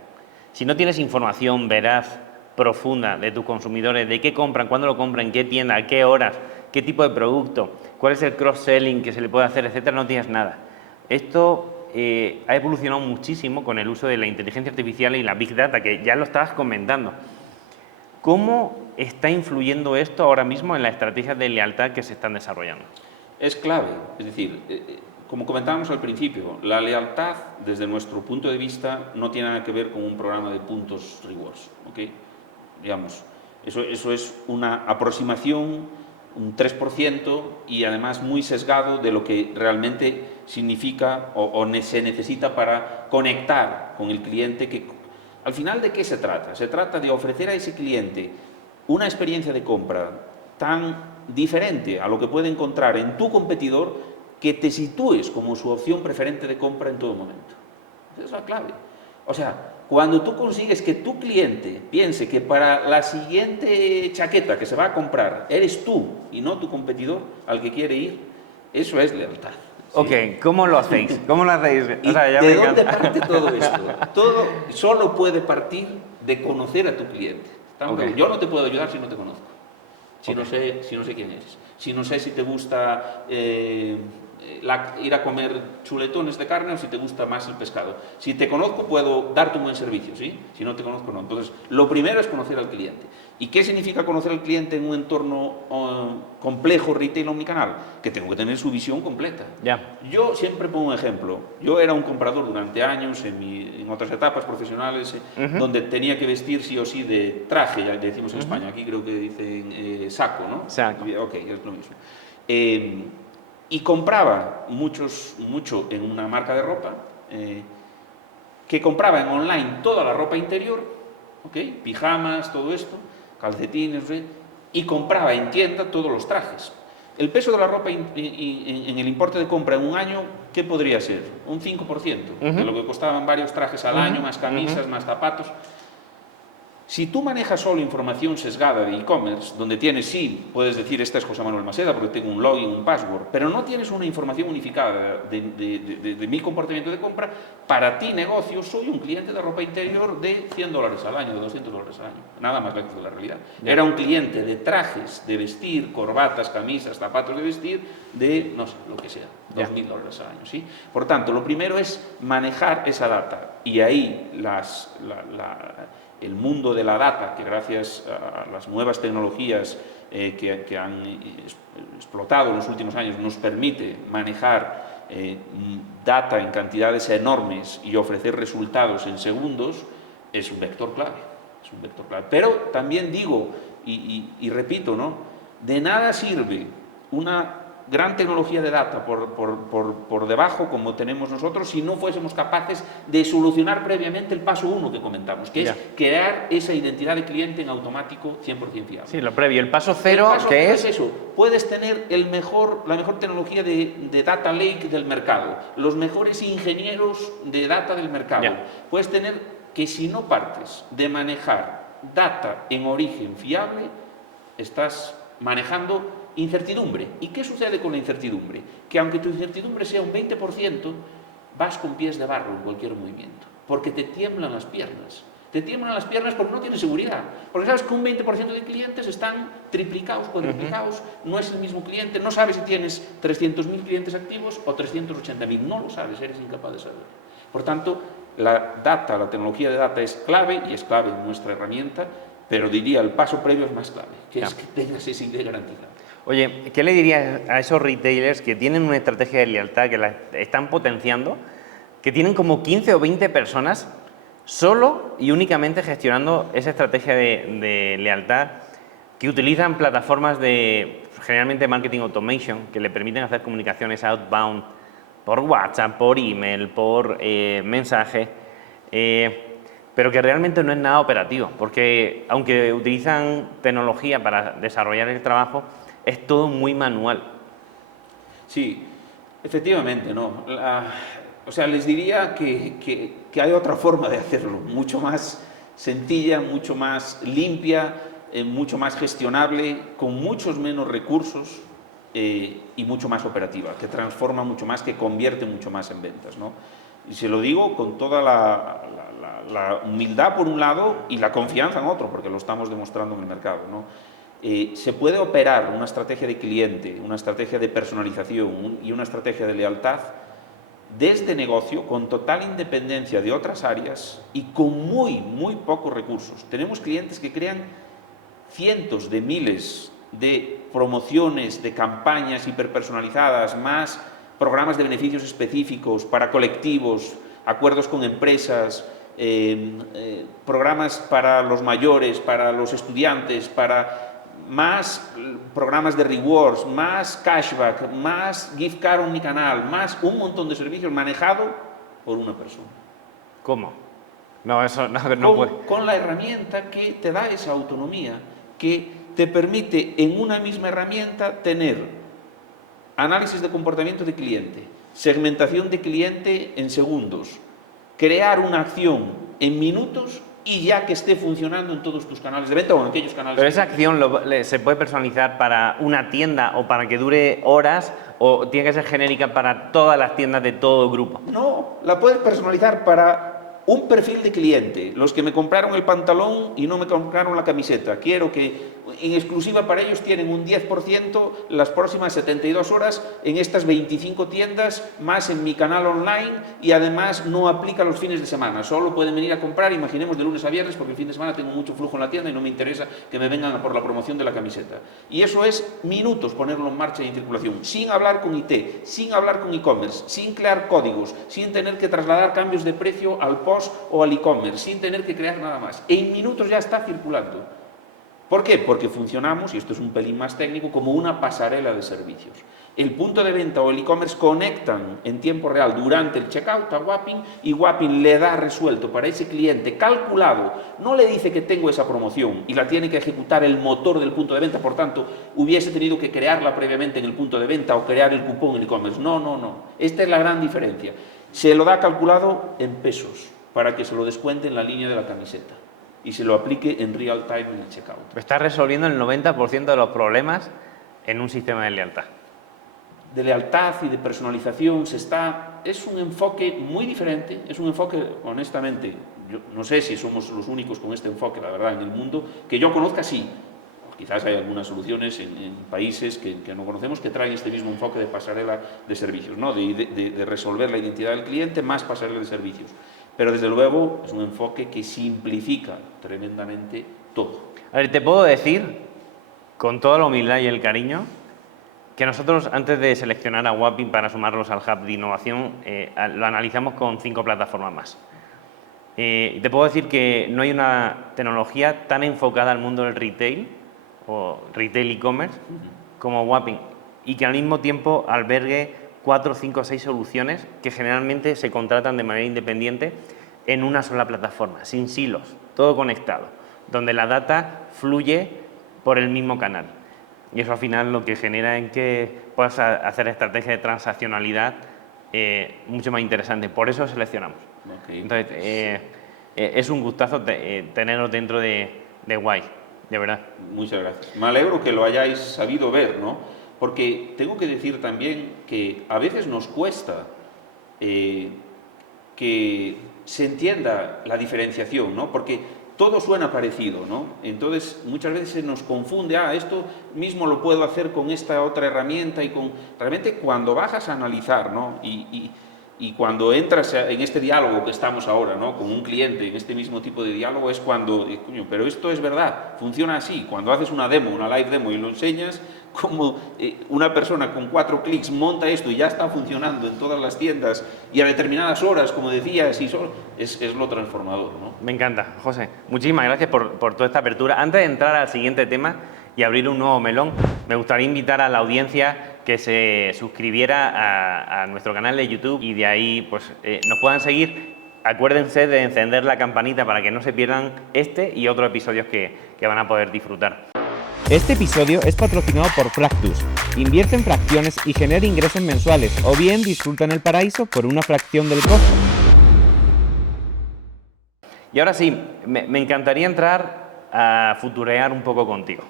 Si no tienes información veraz, profunda de tus consumidores, de qué compran, cuándo lo compran, qué tienda, a qué horas, qué tipo de producto, cuál es el cross-selling que se le puede hacer, etcétera, no tienes nada. Esto ha evolucionado muchísimo con el uso de la inteligencia artificial y la Big Data, que ya lo estabas comentando. ¿Cómo está influyendo esto ahora mismo en las estrategias de lealtad que se están desarrollando? Es clave, es decir, como comentábamos al principio, la lealtad desde nuestro punto de vista no tiene nada que ver con un programa de puntos rewards, ¿ok? Digamos, eso es una aproximación, un 3% y además muy sesgado de lo que realmente significa o se necesita para conectar con el cliente. Que, al final, ¿de qué se trata? Se trata de ofrecer a ese cliente una experiencia de compra tan diferente a lo que puede encontrar en tu competidor que te sitúes como su opción preferente de compra en todo momento. Esa es la clave. O sea, cuando tú consigues que tu cliente piense que para la siguiente chaqueta que se va a comprar eres tú y no tu competidor al que quiere ir, eso es lealtad. ¿Sí? Ok, ¿cómo lo hacéis? ¿Cómo lo hacéis? O sea, ya ¿de dónde parte todo esto? Todo solo puede partir de conocer a tu cliente. Okay. Yo no te puedo ayudar si no te conozco. Si no sé quién eres, si no sé si te gusta ir a comer chuletones de carne o si te gusta más el pescado. Si te conozco puedo darte un buen servicio, ¿sí? Si no te conozco, no. Entonces, lo primero es conocer al cliente. ¿Y qué significa conocer al cliente en un entorno complejo, retail omnicanal? Que tengo que tener su visión completa. Ya. Yo siempre pongo un ejemplo. Yo era un comprador durante años en otras etapas profesionales donde tenía que vestir sí o sí de traje, ya decimos en España, aquí creo que dicen saco, ¿no? Saco. Ok, es lo mismo. Y compraba mucho en una marca de ropa, que compraba en online toda la ropa interior, ¿okay? Pijamas, todo esto, calcetines, y compraba en tienda todos los trajes. El peso de la ropa en el importe de compra en un año, ¿qué podría ser? Un 5% de lo que costaban varios trajes al año, más camisas, más zapatos. Si tú manejas solo información sesgada de e-commerce, donde tienes, sí, puedes decir, esta es José Manuel Maseda porque tengo un login, un password, pero no tienes una información unificada de mi comportamiento de compra, para ti, negocio, soy un cliente de ropa interior de $100 al año, de $200 al año, nada más lejos de la realidad. Era un cliente de trajes de vestir, corbatas, camisas, zapatos de vestir, de, no sé, lo que sea, $2.000 al año, ¿sí? Por tanto, lo primero es manejar esa data, y ahí el mundo de la data, que gracias a las nuevas tecnologías que han explotado en los últimos años, nos permite manejar data en cantidades enormes y ofrecer resultados en segundos, es un vector clave. Es un vector clave. Pero también digo, y repito, ¿no? De nada sirve una gran tecnología de data por debajo, como tenemos nosotros, si no fuésemos capaces de solucionar previamente el paso 1 que comentamos, que es crear esa identidad de cliente en automático 100% fiable. Sí, lo previo. El paso 0, ¿qué es? Eso. Puedes tener la mejor tecnología de data lake del mercado, los mejores ingenieros de data del mercado. Puedes tener que, si no partes de manejar data en origen fiable, estás manejando incertidumbre. ¿Y qué sucede con la incertidumbre? Que aunque tu incertidumbre sea un 20%, vas con pies de barro en cualquier movimiento, porque te tiemblan las piernas. Te tiemblan las piernas porque no tienes seguridad. Porque sabes que un 20% de clientes están triplicados, cuadruplicados, no es el mismo cliente, no sabes si tienes 300.000 clientes activos o 380.000, no lo sabes, eres incapaz de saber. Por tanto, la tecnología de data es clave y es clave en nuestra herramienta, pero diría el paso previo es más clave, que es que tengas esa idea garantizada. Oye, ¿qué le dirías a esos retailers que tienen una estrategia de lealtad, que la están potenciando, que tienen como 15 o 20 personas solo y únicamente gestionando esa estrategia de lealtad, que utilizan plataformas de, generalmente, marketing automation, que le permiten hacer comunicaciones outbound por WhatsApp, por email, por mensaje, pero que realmente no es nada operativo, porque aunque utilizan tecnología para desarrollar el trabajo, es todo muy manual. Sí, efectivamente, ¿no? O sea, les diría que hay otra forma de hacerlo, mucho más sencilla, mucho más limpia, mucho más gestionable, con muchos menos recursos y mucho más operativa, que transforma mucho más, que convierte mucho más en ventas, ¿no? Y se lo digo con toda la humildad por un lado y la confianza en otro, porque lo estamos demostrando en el mercado, ¿no? Se puede operar una estrategia de cliente, una estrategia de personalización y una estrategia de lealtad desde negocio con total independencia de otras áreas y con muy pocos recursos. Tenemos clientes que crean cientos de miles de promociones, de campañas hiperpersonalizadas, más programas de beneficios específicos para colectivos, acuerdos con empresas, programas para los mayores, para los estudiantes, para más programas de rewards, más cashback, más gift card omnicanal, más un montón de servicios manejado por una persona. ¿Cómo? No, eso no puede. Con la herramienta que te da esa autonomía, que te permite en una misma herramienta tener análisis de comportamiento de cliente, segmentación de cliente en segundos, crear una acción en minutos y ya que esté funcionando en todos tus canales de venta o en aquellos canales. Pero esa acción se puede personalizar para una tienda o para que dure horas, o tiene que ser genérica para todas las tiendas de todo el grupo. No, la puedes personalizar para un perfil de cliente, los que me compraron el pantalón y no me compraron la camiseta. Quiero que en exclusiva para ellos tienen un 10% las próximas 72 horas en estas 25 tiendas, más en mi canal online, y además no aplica los fines de semana. Solo pueden venir a comprar, imaginemos, de lunes a viernes, porque el fin de semana tengo mucho flujo en la tienda y no me interesa que me vengan por la promoción de la camiseta. Y eso es minutos ponerlo en marcha y en circulación, sin hablar con IT, sin hablar con e-commerce, sin crear códigos, sin tener que trasladar cambios de precio al post o al e-commerce, sin tener que crear nada más. En minutos ya está circulando. ¿Por qué? Porque funcionamos, y esto es un pelín más técnico, como una pasarela de servicios. El punto de venta o el e-commerce conectan en tiempo real durante el checkout a Wapping, y Wapping le da resuelto para ese cliente calculado. No le dice que tengo esa promoción y la tiene que ejecutar el motor del punto de venta, por tanto, hubiese tenido que crearla previamente en el punto de venta o crear el cupón en el e-commerce. No. Esta es la gran diferencia. Se lo da calculado en pesos, para que se lo descuente en la línea de la camiseta y se lo aplique en real time en el checkout. Está resolviendo el 90% de los problemas en un sistema de lealtad. De lealtad y de personalización es un enfoque muy diferente, es un enfoque, honestamente, yo no sé si somos los únicos con este enfoque, la verdad, en el mundo, que yo conozca, sí. Quizás hay algunas soluciones en países que no conocemos que traen este mismo enfoque de pasarela de servicios, ¿no? de resolver la identidad del cliente más pasarela de servicios. Pero desde luego es un enfoque que simplifica tremendamente todo. A ver, te puedo decir, con toda la humildad y el cariño, que nosotros, antes de seleccionar a Wapping para sumarlos al Hub de Innovación, lo analizamos con 5 plataformas más. Te puedo decir que no hay una tecnología tan enfocada al mundo del retail o retail e-commerce como Wapping, y que al mismo tiempo albergue 4, 5, 6 soluciones que generalmente se contratan de manera independiente en una sola plataforma, sin silos, todo conectado, donde la data fluye por el mismo canal. Y eso al final lo que genera es que puedas hacer estrategias de transaccionalidad mucho más interesantes. Por eso seleccionamos. Okay. Entonces, es un gustazo tenerlo dentro de Wise, de verdad. Muchas gracias. Me alegro que lo hayáis sabido ver, ¿no? Porque tengo que decir también que a veces nos cuesta que se entienda la diferenciación, ¿no? Porque todo suena parecido, ¿no? Entonces, muchas veces se nos confunde, esto mismo lo puedo hacer con esta otra herramienta y con... Realmente cuando bajas a analizar, ¿no? Y cuando entras en este diálogo que estamos ahora, ¿no? Con un cliente, en este mismo tipo de diálogo, es cuando, coño, pero esto es verdad, funciona así. Cuando haces una demo, una live demo y lo enseñas, como una persona con 4 clics monta esto y ya está funcionando en todas las tiendas y a determinadas horas, como decías, es lo transformador, ¿no? Me encanta, José. Muchísimas gracias por toda esta apertura. Antes de entrar al siguiente tema y abrir un nuevo melón, me gustaría invitar a la audiencia que se suscribiera a nuestro canal de YouTube y de ahí pues, nos puedan seguir. Acuérdense de encender la campanita para que no se pierdan este y otros episodios que van a poder disfrutar. Este episodio es patrocinado por Fractus. Invierte en fracciones y genera ingresos mensuales, o bien disfruta en el paraíso por una fracción del costo. Y ahora sí, me encantaría entrar a futurear un poco contigo.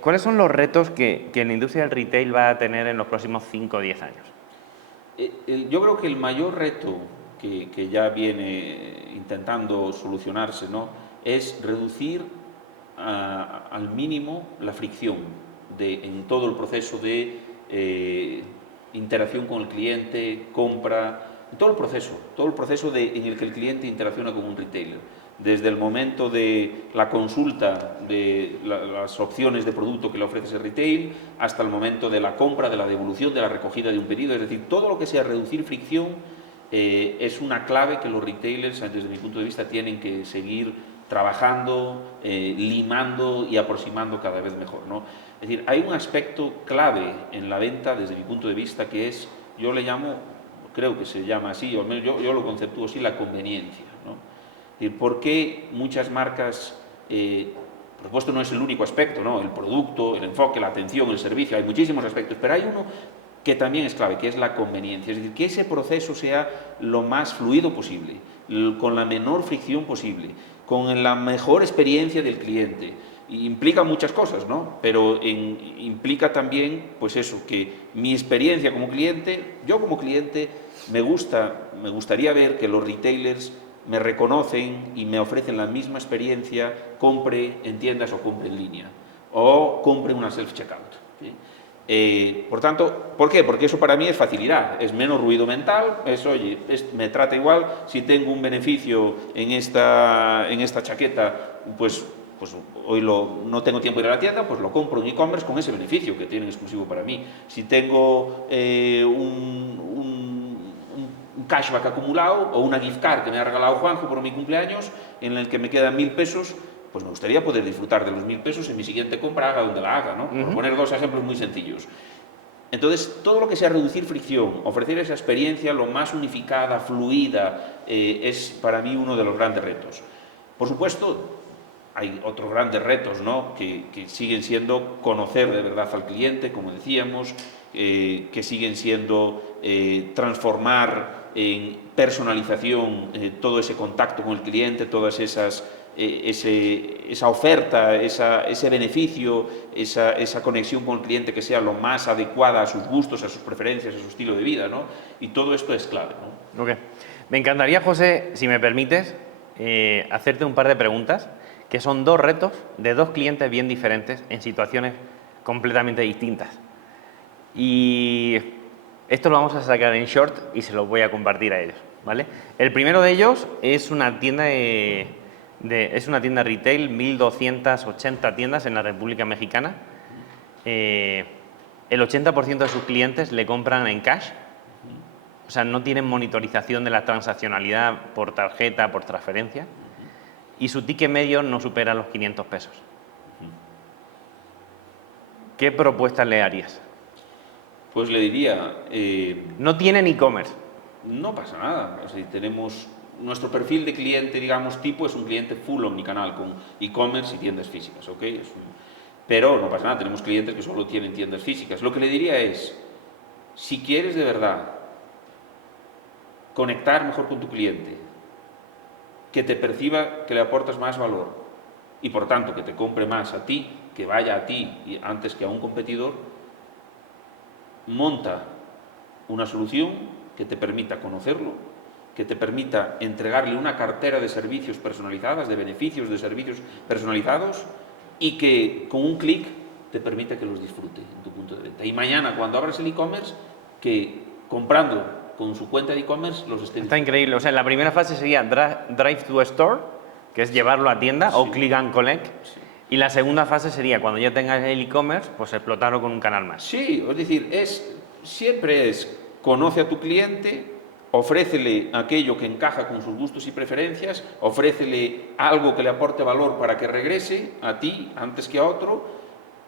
¿Cuáles son los retos que la industria del retail va a tener en los próximos 5 o 10 años? Yo creo que el mayor reto que ya viene intentando solucionarse, ¿no? Es reducir al mínimo la fricción en todo el proceso de interacción con el cliente, compra, todo el proceso en el que el cliente interacciona con un retailer. Desde el momento de la consulta de las opciones de producto que le ofrece ese retail, hasta el momento de la compra, de la devolución, de la recogida de un pedido. Es decir, todo lo que sea reducir fricción es una clave que los retailers, desde mi punto de vista, tienen que seguir trabajando, limando y aproximando cada vez mejor, ¿no? Es decir, hay un aspecto clave en la venta, desde mi punto de vista, que es, yo le llamo, creo que se llama así, o al menos yo lo conceptúo así, la conveniencia, ¿no? ¿Por qué muchas marcas, por supuesto no es el único aspecto, ¿no? El producto, el enfoque, la atención, el servicio, hay muchísimos aspectos, pero hay uno que también es clave, que es la conveniencia, es decir, que ese proceso sea lo más fluido posible, con la menor fricción posible, con la mejor experiencia del cliente. Implica muchas cosas, ¿no? Pero implica también, pues eso, que mi experiencia como cliente, yo como cliente, me gustaría ver que los retailers me reconocen y me ofrecen la misma experiencia, compre en tiendas o compre en línea, o compre una self-checkout, ¿sí? Por tanto, ¿por qué? Porque eso para mí es facilidad, es menos ruido mental, oye, me trata igual, si tengo un beneficio en esta chaqueta, pues hoy no tengo tiempo de ir a la tienda, pues lo compro en e-commerce con ese beneficio que tienen exclusivo para mí. Si tengo un cashback acumulado o una gift card que me ha regalado Juanjo por mi cumpleaños, en el que me quedan 1.000 pesos, pues me gustaría poder disfrutar de los 1.000 pesos en mi siguiente compra, haga donde la haga, ¿no? Por poner 2 ejemplos muy sencillos. Entonces, todo lo que sea reducir fricción, ofrecer esa experiencia lo más unificada, fluida, es para mí uno de los grandes retos. Por supuesto, hay otros grandes retos, ¿no? que siguen siendo conocer de verdad al cliente, como decíamos, que siguen siendo transformar en personalización todo ese contacto con el cliente, todas esa oferta, ese beneficio, esa conexión con el cliente que sea lo más adecuada a sus gustos, a sus preferencias, a su estilo de vida, ¿no? Y todo esto es clave, ¿no? Ok. Me encantaría, José, si me permites, hacerte un par de preguntas, que son 2 retos de 2 clientes bien diferentes en situaciones completamente distintas. Y esto lo vamos a sacar en short y se lo voy a compartir a ellos, ¿vale? El primero de ellos es una tienda es una tienda retail, 1.280 tiendas en la República Mexicana. el 80% de sus clientes le compran en cash. O sea, no tienen monitorización de la transaccionalidad por tarjeta, por transferencia. Y su ticket medio no supera los 500 pesos. ¿Qué propuestas le harías? Pues le diría... no tienen e-commerce. No pasa nada. O sea, tenemos nuestro perfil de cliente, digamos, tipo es un cliente full omnicanal, con e-commerce y tiendas físicas, ¿ok? Pero no pasa nada, tenemos clientes que solo tienen tiendas físicas. Lo que le diría es, si quieres de verdad conectar mejor con tu cliente, que te perciba que le aportas más valor y por tanto que te compre más a ti, que vaya a ti antes que a un competidor, monta una solución que te permita conocerlo, que te permita entregarle una cartera de servicios personalizadas, de beneficios de servicios personalizados y que con un clic te permita que los disfrute en tu punto de venta. Y mañana cuando abras el e-commerce, que comprando con su cuenta de e-commerce los esté disfrutando. Está increíble. O sea, la primera fase sería Drive to Store, que es llevarlo a tienda, Sí. o Click and Collect. Sí. Y la segunda fase sería, cuando ya tengas el e-commerce, pues explotarlo con un canal más. Sí, es decir, siempre es conoce a tu cliente, ofrécele aquello que encaja con sus gustos y preferencias, ofrécele algo que le aporte valor para que regrese a ti antes que a otro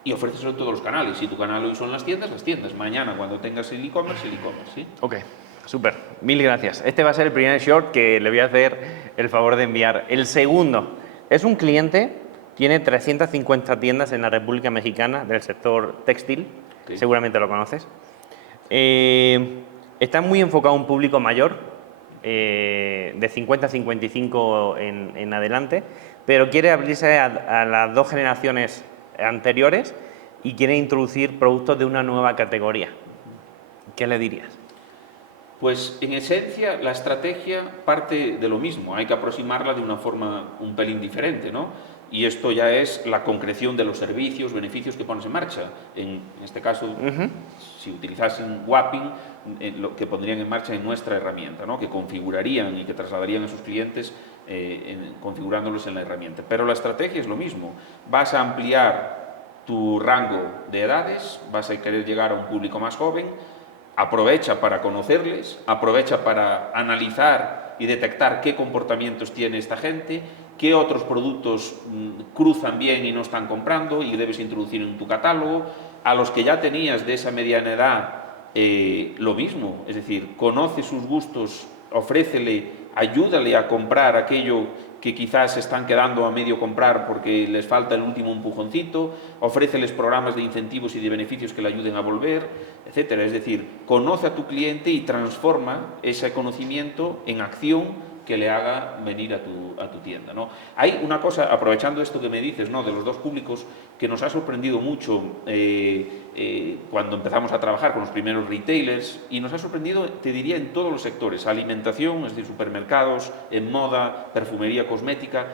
y ofréceselo en todos los canales. Si tu canal hoy son las tiendas. Mañana, cuando tengas el e-commerce, ¿sí? Ok, súper. Mil gracias. Este va a ser el primer short que le voy a hacer el favor de enviar. El segundo es un cliente, tiene 350 tiendas en la República Mexicana del sector textil, Okay. Seguramente lo conoces. Está muy enfocado a un público mayor, de 50 a 55 en adelante, pero quiere abrirse a las dos generaciones anteriores y quiere introducir productos de una nueva categoría. ¿Qué le dirías? Pues en esencia la estrategia parte de lo mismo, hay que aproximarla de una forma un pelín diferente, ¿no? Y esto ya es la concreción de los servicios, beneficios que pones en marcha. En este caso, si utilizasen Wapping, lo que pondrían en marcha en nuestra herramienta, ¿no? Que configurarían y que trasladarían a sus clientes configurándolos en la herramienta. Pero la estrategia es lo mismo, vas a ampliar tu rango de edades, vas a querer llegar a un público más joven, aprovecha para conocerles, aprovecha para analizar y detectar qué comportamientos tiene esta gente, qué otros productos cruzan bien y no están comprando y debes introducir en tu catálogo. A los que ya tenías de esa mediana edad, lo mismo, es decir, conoce sus gustos, ofrécele, ayúdale a comprar aquello que quizás se están quedando a medio comprar porque les falta el último empujoncito, ofréceles programas de incentivos y de beneficios que le ayuden a volver, etcétera. Es decir, conoce a tu cliente y transforma ese conocimiento en acción que le haga venir a tu tienda, ¿no? Hay una cosa, aprovechando esto que me dices, ¿no?, de los dos públicos, que nos ha sorprendido mucho cuando empezamos a trabajar con los primeros retailers, y nos ha sorprendido, te diría, en todos los sectores: alimentación, es decir, supermercados, en moda, perfumería, cosmética,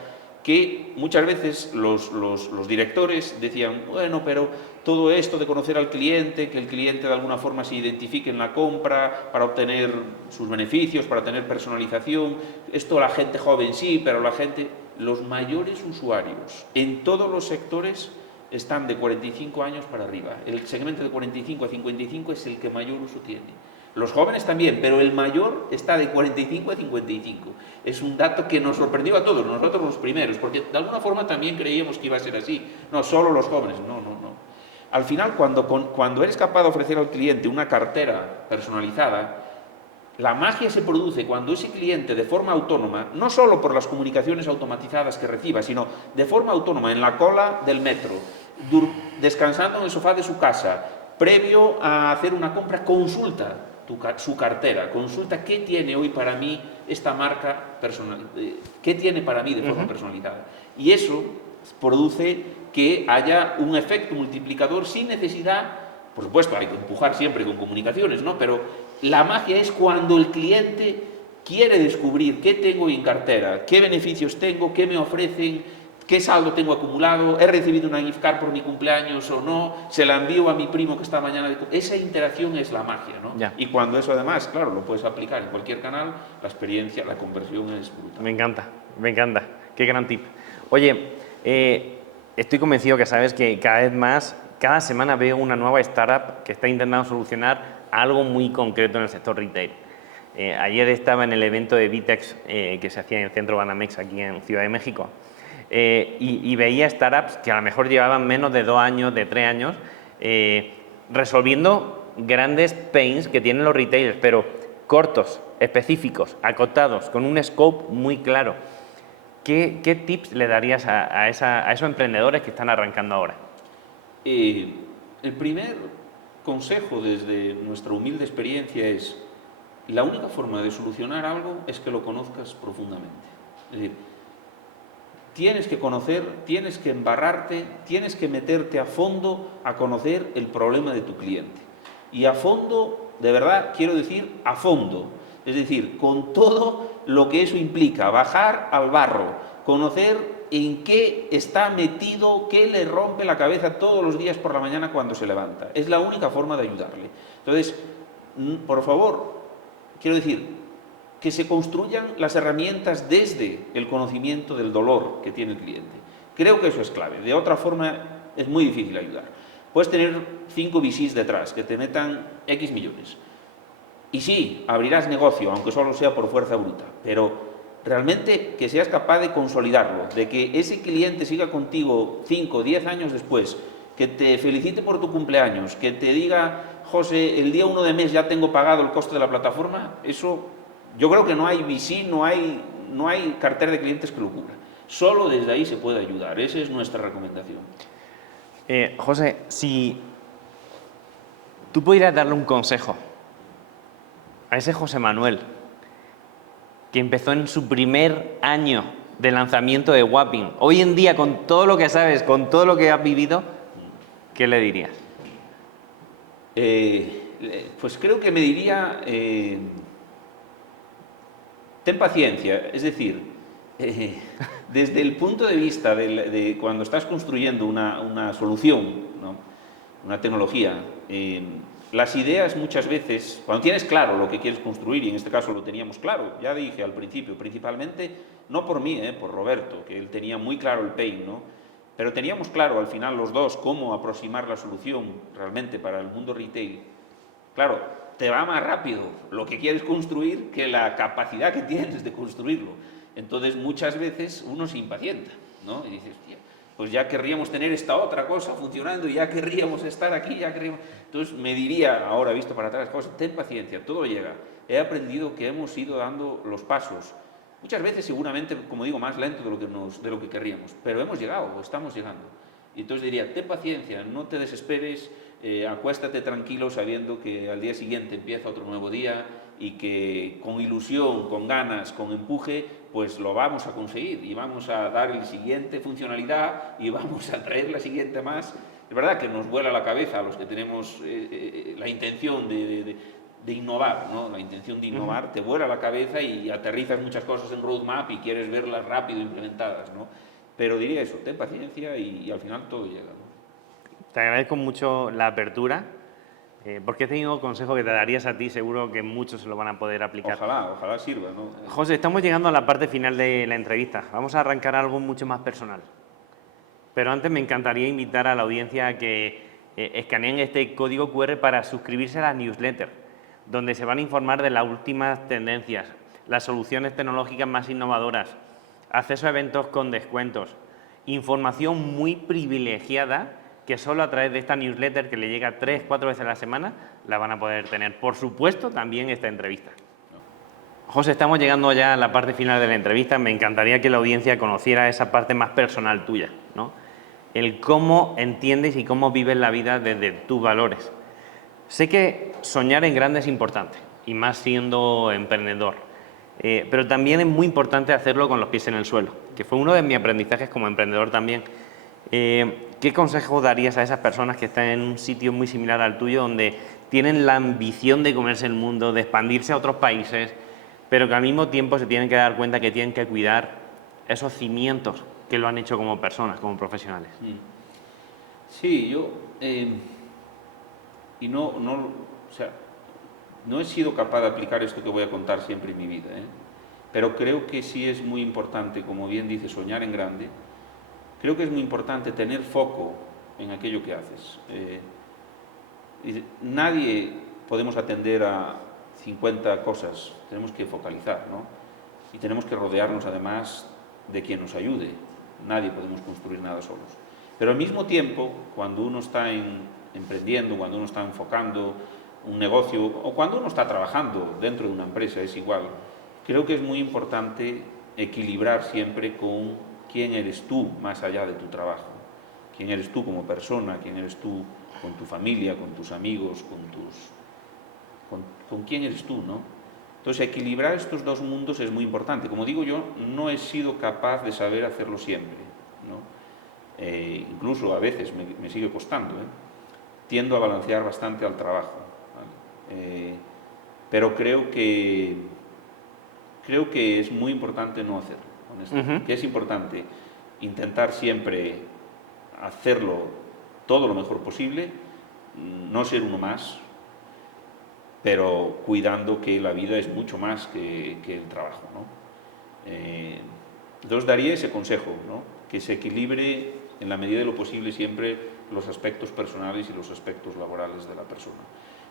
que muchas veces los directores decían, bueno, pero todo esto de conocer al cliente, que el cliente de alguna forma se identifique en la compra para obtener sus beneficios, para tener personalización, esto la gente joven sí, pero los mayores usuarios en todos los sectores están de 45 años para arriba. El segmento de 45 a 55 es el que mayor uso tiene. Los jóvenes también, pero el mayor está de 45 a 55. Es un dato que nos sorprendió a todos, nosotros los primeros, porque de alguna forma también creíamos que iba a ser así. No, solo los jóvenes, no. Al final, cuando eres capaz de ofrecer al cliente una cartera personalizada, la magia se produce cuando ese cliente, de forma autónoma, no solo por las comunicaciones automatizadas que reciba, sino de forma autónoma, en la cola del metro, descansando en el sofá de su casa, previo a hacer una compra, consulta su cartera, consulta qué tiene hoy para mí esta marca personal, qué tiene para mí de forma personalizada. Y eso produce que haya un efecto multiplicador sin necesidad, por supuesto, hay que empujar siempre con comunicaciones, ¿no? Pero la magia es cuando el cliente quiere descubrir qué tengo en cartera, qué beneficios tengo, qué me ofrecen, qué saldo tengo acumulado, he recibido una gift card por mi cumpleaños o no, se la envío a mi primo que está mañana. Esa interacción es la magia, ¿no? Ya. Y cuando eso además, claro, lo puedes aplicar en cualquier canal, la experiencia, la conversión es brutal. Me encanta. Qué gran tip. Oye, estoy convencido que sabes que cada cada semana veo una nueva startup que está intentando solucionar algo muy concreto en el sector retail. Ayer estaba en el evento de Vitex que se hacía en el Centro Banamex aquí en Ciudad de México y veía startups que a lo mejor llevaban menos de 2 años, de 3 años, resolviendo grandes pains que tienen los retailers, pero cortos, específicos, acotados, con un scope muy claro. ¿Qué tips le darías a esos emprendedores que están arrancando ahora? El primer consejo desde nuestra humilde experiencia es: la única forma de solucionar algo es que lo conozcas profundamente. Es decir, tienes que conocer, tienes que embarrarte, tienes que meterte a fondo a conocer el problema de tu cliente. Y a fondo, de verdad, quiero decir a fondo. Es decir, con todo lo que eso implica, bajar al barro, conocer en qué está metido, qué le rompe la cabeza todos los días por la mañana cuando se levanta. Es la única forma de ayudarle. Entonces, por favor, quiero decir, que se construyan las herramientas desde el conocimiento del dolor que tiene el cliente. Creo que eso es clave. De otra forma, es muy difícil ayudar. Puedes tener 5 VCs detrás que te metan X millones. Y sí, abrirás negocio, aunque solo sea por fuerza bruta, pero realmente que seas capaz de consolidarlo, de que ese cliente siga contigo 5 o 10 años después, que te felicite por tu cumpleaños, que te diga: José, el día 1 de mes ya tengo pagado el coste de la plataforma. Eso, yo creo que no hay VC, no hay cartera de clientes que lo cubra. Solo desde ahí se puede ayudar. Esa es nuestra recomendación. José, si tú pudieras darle un consejo a ese José Manuel que empezó en su primer año de lanzamiento de Wapping, hoy en día, con todo lo que sabes, con todo lo que has vivido, ¿qué le dirías? Pues creo que me diría: ten paciencia. Es decir, desde el punto de vista de cuando estás construyendo una solución, ¿no?, una tecnología, las ideas muchas veces, cuando tienes claro lo que quieres construir, y en este caso lo teníamos claro, ya dije al principio, principalmente, no por mí, por Roberto, que él tenía muy claro el pain, ¿no?, pero teníamos claro al final los dos cómo aproximar la solución realmente para el mundo retail. Claro, te va más rápido lo que quieres construir que la capacidad que tienes de construirlo. Entonces muchas veces uno se impacienta, ¿no? Y dices: tía, pues ya querríamos tener esta otra cosa funcionando, ya querríamos estar aquí, ya querríamos... Entonces me diría, ahora visto para atrás, cosas: ten paciencia, todo llega. He aprendido que hemos ido dando los pasos, muchas veces seguramente, como digo, más lento de lo que querríamos, pero hemos llegado, o estamos llegando. Y entonces diría: ten paciencia, no te desesperes, acuéstate tranquilo sabiendo que al día siguiente empieza otro nuevo día y que con ilusión, con ganas, con empuje, pues lo vamos a conseguir y vamos a dar el siguiente funcionalidad y vamos a traer la siguiente más. Es verdad que nos vuela la cabeza a los que tenemos la intención de innovar, ¿no? La intención de innovar te vuela la cabeza y aterrizas muchas cosas en roadmap y quieres verlas rápido implementadas, ¿no? Pero diría eso: ten paciencia y al final todo llega, ¿no? Te agradezco mucho la apertura, porque he tenido consejo que te darías a ti, seguro que muchos se lo van a poder aplicar. Ojalá sirva, ¿no? José, estamos llegando a la parte final de la entrevista. Vamos a arrancar algo mucho más personal. Pero antes me encantaría invitar a la audiencia a que escaneen este código QR para suscribirse a la newsletter, donde se van a informar de las últimas tendencias, las soluciones tecnológicas más innovadoras, acceso a eventos con descuentos, información muy privilegiada que solo a través de esta newsletter, que le llega 3-4 veces a la semana, la van a poder tener. Por supuesto, también esta entrevista. José, estamos llegando ya a la parte final de la entrevista. Me encantaría que la audiencia conociera esa parte más personal tuya, ¿no? El cómo entiendes y cómo vives la vida desde tus valores. Sé que soñar en grande es importante, y más siendo emprendedor. Pero también es muy importante hacerlo con los pies en el suelo, que fue uno de mis aprendizajes como emprendedor también. ¿Qué consejo darías a esas personas que están en un sitio muy similar al tuyo, donde tienen la ambición de comerse el mundo, de expandirse a otros países, pero que al mismo tiempo se tienen que dar cuenta que tienen que cuidar esos cimientos que lo han hecho como personas, como profesionales? Sí, yo... no he sido capaz de aplicar esto que voy a contar siempre en mi vida, pero creo que sí es muy importante, como bien dice, soñar en grande. Creo que es muy importante tener foco en aquello que haces. Nadie podemos atender a 50 cosas, tenemos que focalizar, ¿no? Y tenemos que rodearnos además de quien nos ayude. Nadie podemos construir nada solos. Pero al mismo tiempo, cuando uno está emprendiendo, cuando uno está enfocando un negocio o cuando uno está trabajando dentro de una empresa, es igual, creo que es muy importante equilibrar siempre con quién eres tú más allá de tu trabajo. Quién eres tú como persona, quién eres tú con tu familia, con tus amigos, con quién eres tú, ¿no? Entonces, equilibrar estos dos mundos es muy importante. Como digo yo, no he sido capaz de saber hacerlo siempre, ¿no? Incluso a veces me sigue costando, ¿eh? Tiendo a balancear bastante al trabajo, ¿vale? Pero creo que es muy importante no hacerlo, honestamente. Que es importante intentar siempre hacerlo todo lo mejor posible, no ser uno más, pero cuidando que la vida es mucho más que el trabajo, ¿no? Entonces daría ese consejo, ¿no? Que se equilibre en la medida de lo posible siempre los aspectos personales y los aspectos laborales de la persona.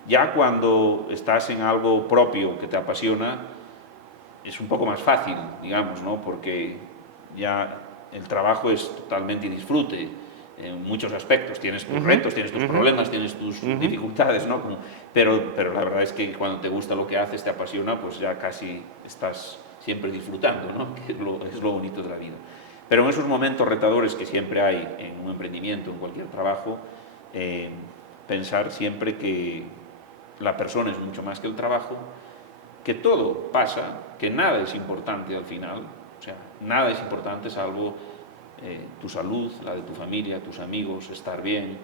Ya cuando estás en algo propio que te apasiona, es un poco más fácil, digamos, ¿no? Porque ya el trabajo es totalmente disfrute en muchos aspectos. Tienes tus retos, tienes tus problemas, tienes tus dificultades, ¿no? Pero la verdad es que cuando te gusta lo que haces, te apasiona, pues ya casi estás siempre disfrutando, ¿no? Que es lo bonito de la vida. Pero en esos momentos retadores que siempre hay en un emprendimiento, en cualquier trabajo, pensar siempre que la persona es mucho más que el trabajo, que todo pasa, que nada es importante al final, o sea, nada es importante salvo tu salud, la de tu familia, tus amigos, estar bien,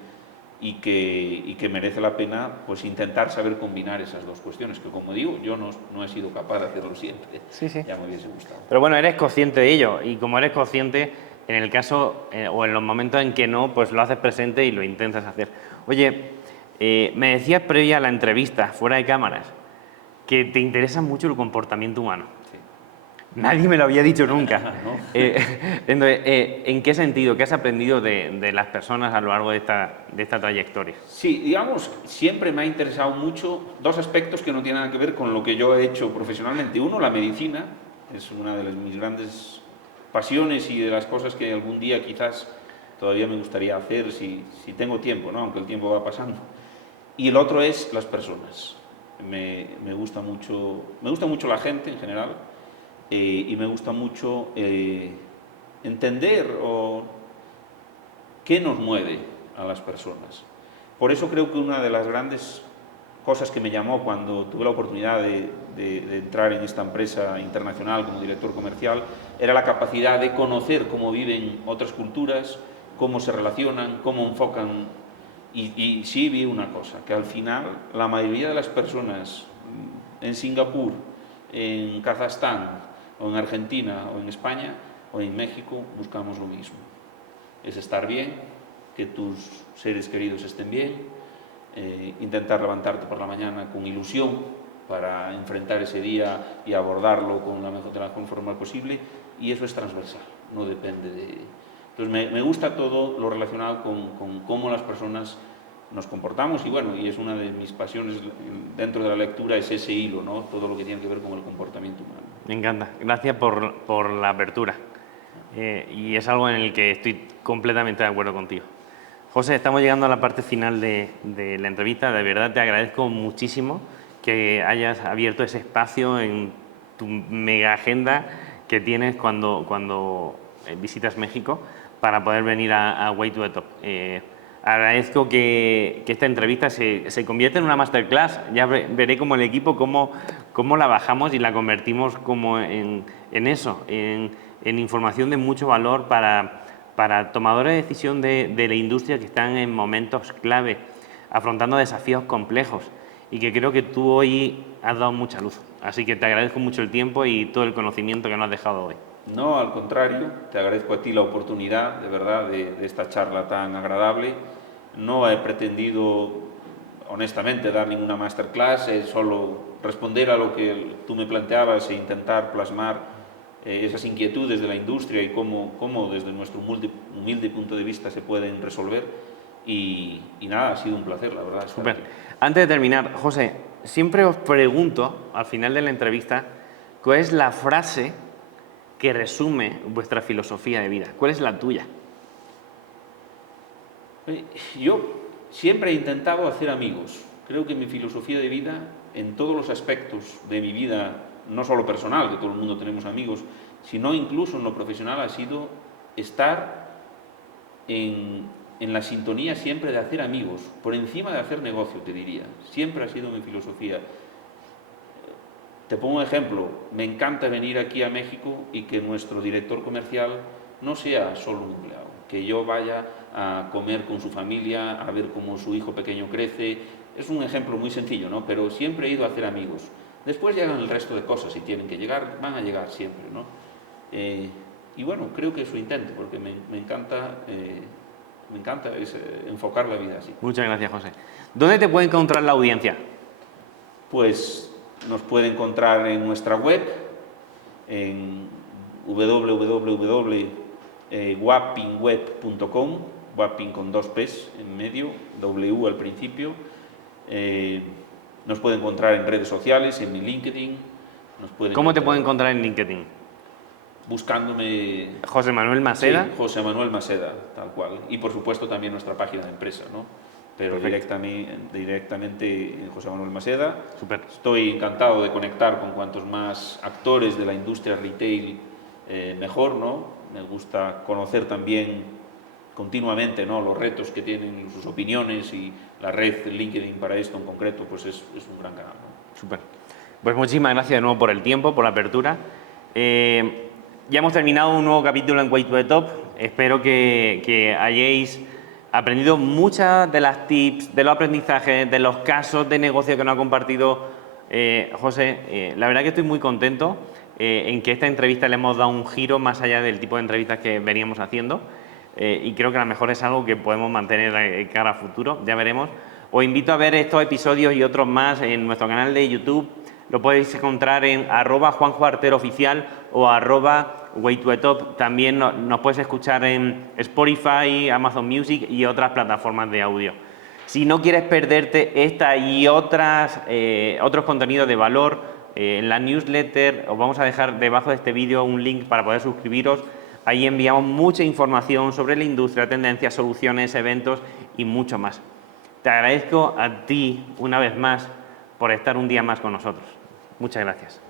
y que merece la pena pues intentar saber combinar esas dos cuestiones, que como digo, yo no he sido capaz de hacerlo siempre. Sí. Ya me hubiese gustado. Pero bueno, eres consciente de ello, y como eres consciente, en el caso o en los momentos en que no, pues lo haces presente y lo intentas hacer. Oye, me decías previa a la entrevista, fuera de cámaras, que te interesa mucho el comportamiento humano. Sí. Nadie me lo había dicho nunca. ¿No? Entonces, ¿en qué sentido? ¿Qué has aprendido de las personas a lo largo de esta trayectoria? Sí, digamos, siempre me ha interesado mucho dos aspectos que no tienen nada que ver con lo que yo he hecho profesionalmente. Uno, la medicina, es una de mis grandes pasiones y de las cosas que algún día quizás todavía me gustaría hacer si tengo tiempo, ¿no? Aunque el tiempo va pasando. Y el otro es las personas. Me gusta mucho la gente en general, y me gusta mucho entender qué nos mueve a las personas. Por eso creo que una de las grandes cosas que me llamó cuando tuve la oportunidad de entrar en esta empresa internacional como director comercial era la capacidad de conocer cómo viven otras culturas, cómo se relacionan, cómo enfocan. Y sí vi una cosa, que al final la mayoría de las personas en Singapur, en Kazajstán, o en Argentina, o en España, o en México, buscamos lo mismo. Es estar bien, que tus seres queridos estén bien, intentar levantarte por la mañana con ilusión para enfrentar ese día y abordarlo de la mejor forma posible, y eso es transversal, no depende de... Entonces me gusta todo lo relacionado con cómo las personas nos comportamos, y bueno, y es una de mis pasiones dentro de la lectura, es ese hilo, ¿no? Todo lo que tiene que ver con el comportamiento humano. Me encanta, gracias por la apertura. Y es algo en el que estoy completamente de acuerdo contigo. José, estamos llegando a la parte final de la entrevista. De verdad te agradezco muchísimo que hayas abierto ese espacio en tu mega agenda que tienes cuando visitas México para poder venir a Way to the Top. Agradezco que esta entrevista se convierta en una masterclass. Ya veré como el equipo cómo la bajamos y la convertimos como en eso, en información de mucho valor para tomadores de decisión de la industria que están en momentos clave, afrontando desafíos complejos, y que creo que tú hoy has dado mucha luz. Así que te agradezco mucho el tiempo y todo el conocimiento que nos has dejado hoy. No, al contrario, te agradezco a ti la oportunidad, de verdad, de esta charla tan agradable. No he pretendido, honestamente, dar ninguna masterclass, es solo responder a lo que tú me planteabas e intentar plasmar esas inquietudes de la industria y cómo desde nuestro humilde punto de vista se pueden resolver. y nada, ha sido un placer, la verdad. Súper. Antes de terminar, José, siempre os pregunto al final de la entrevista cuál es la frase que resume vuestra filosofía de vida. ¿Cuál es la tuya? Yo siempre he intentado hacer amigos. Creo que mi filosofía de vida, en todos los aspectos de mi vida, no solo personal, que todo el mundo tenemos amigos, sino incluso en lo profesional, ha sido estar en la sintonía siempre de hacer amigos, por encima de hacer negocio, te diría. Siempre ha sido mi filosofía. Te pongo un ejemplo. Me encanta venir aquí a México y que nuestro director comercial no sea solo un empleado, que yo vaya a comer con su familia, a ver cómo su hijo pequeño crece. Es un ejemplo muy sencillo, ¿no? Pero siempre he ido a hacer amigos. Después llegan el resto de cosas, si tienen que llegar, van a llegar siempre, ¿no? Y bueno, creo que eso intento, porque me encanta enfocar la vida así. Muchas gracias, José. ¿Dónde te puede encontrar la audiencia? Pues nos puede encontrar en nuestra web, en www.wappingweb.com, Wapping con 2 P's en medio, W al principio. Nos puede encontrar en redes sociales, en mi LinkedIn. ¿Cómo te puede encontrar en LinkedIn? Buscándome... José Manuel Maseda. Sí, José Manuel Maseda, tal cual. Y por supuesto también nuestra página de empresa, ¿no? Pero directamente en José Manuel Maseda. Súper. Estoy encantado de conectar con cuantos más actores de la industria retail mejor, ¿no? Me gusta conocer también continuamente, ¿no?, los retos que tienen, sus opiniones, y la red LinkedIn para esto en concreto, pues es un gran canal, ¿no? Súper. Pues muchísimas gracias de nuevo por el tiempo, por la apertura. Ya hemos terminado un nuevo capítulo en Way to the Top. Espero que hayáis aprendido muchas de las tips, de los aprendizajes, de los casos de negocio que nos ha compartido José. La verdad que estoy muy contento en que esta entrevista le hemos dado un giro más allá del tipo de entrevistas que veníamos haciendo, y creo que a lo mejor es algo que podemos mantener cara a futuro, ya veremos. Os invito a ver estos episodios y otros más en nuestro canal de YouTube. Lo podéis encontrar en @JuanjoArteroOficial o @WayToTheTop. También nos puedes escuchar en Spotify, Amazon Music y otras plataformas de audio. Si no quieres perderte esta y otros contenidos de valor, en la newsletter os vamos a dejar debajo de este vídeo un link para poder suscribiros. Ahí enviamos mucha información sobre la industria, tendencias, soluciones, eventos y mucho más. Te agradezco a ti una vez más por estar un día más con nosotros. Muchas gracias.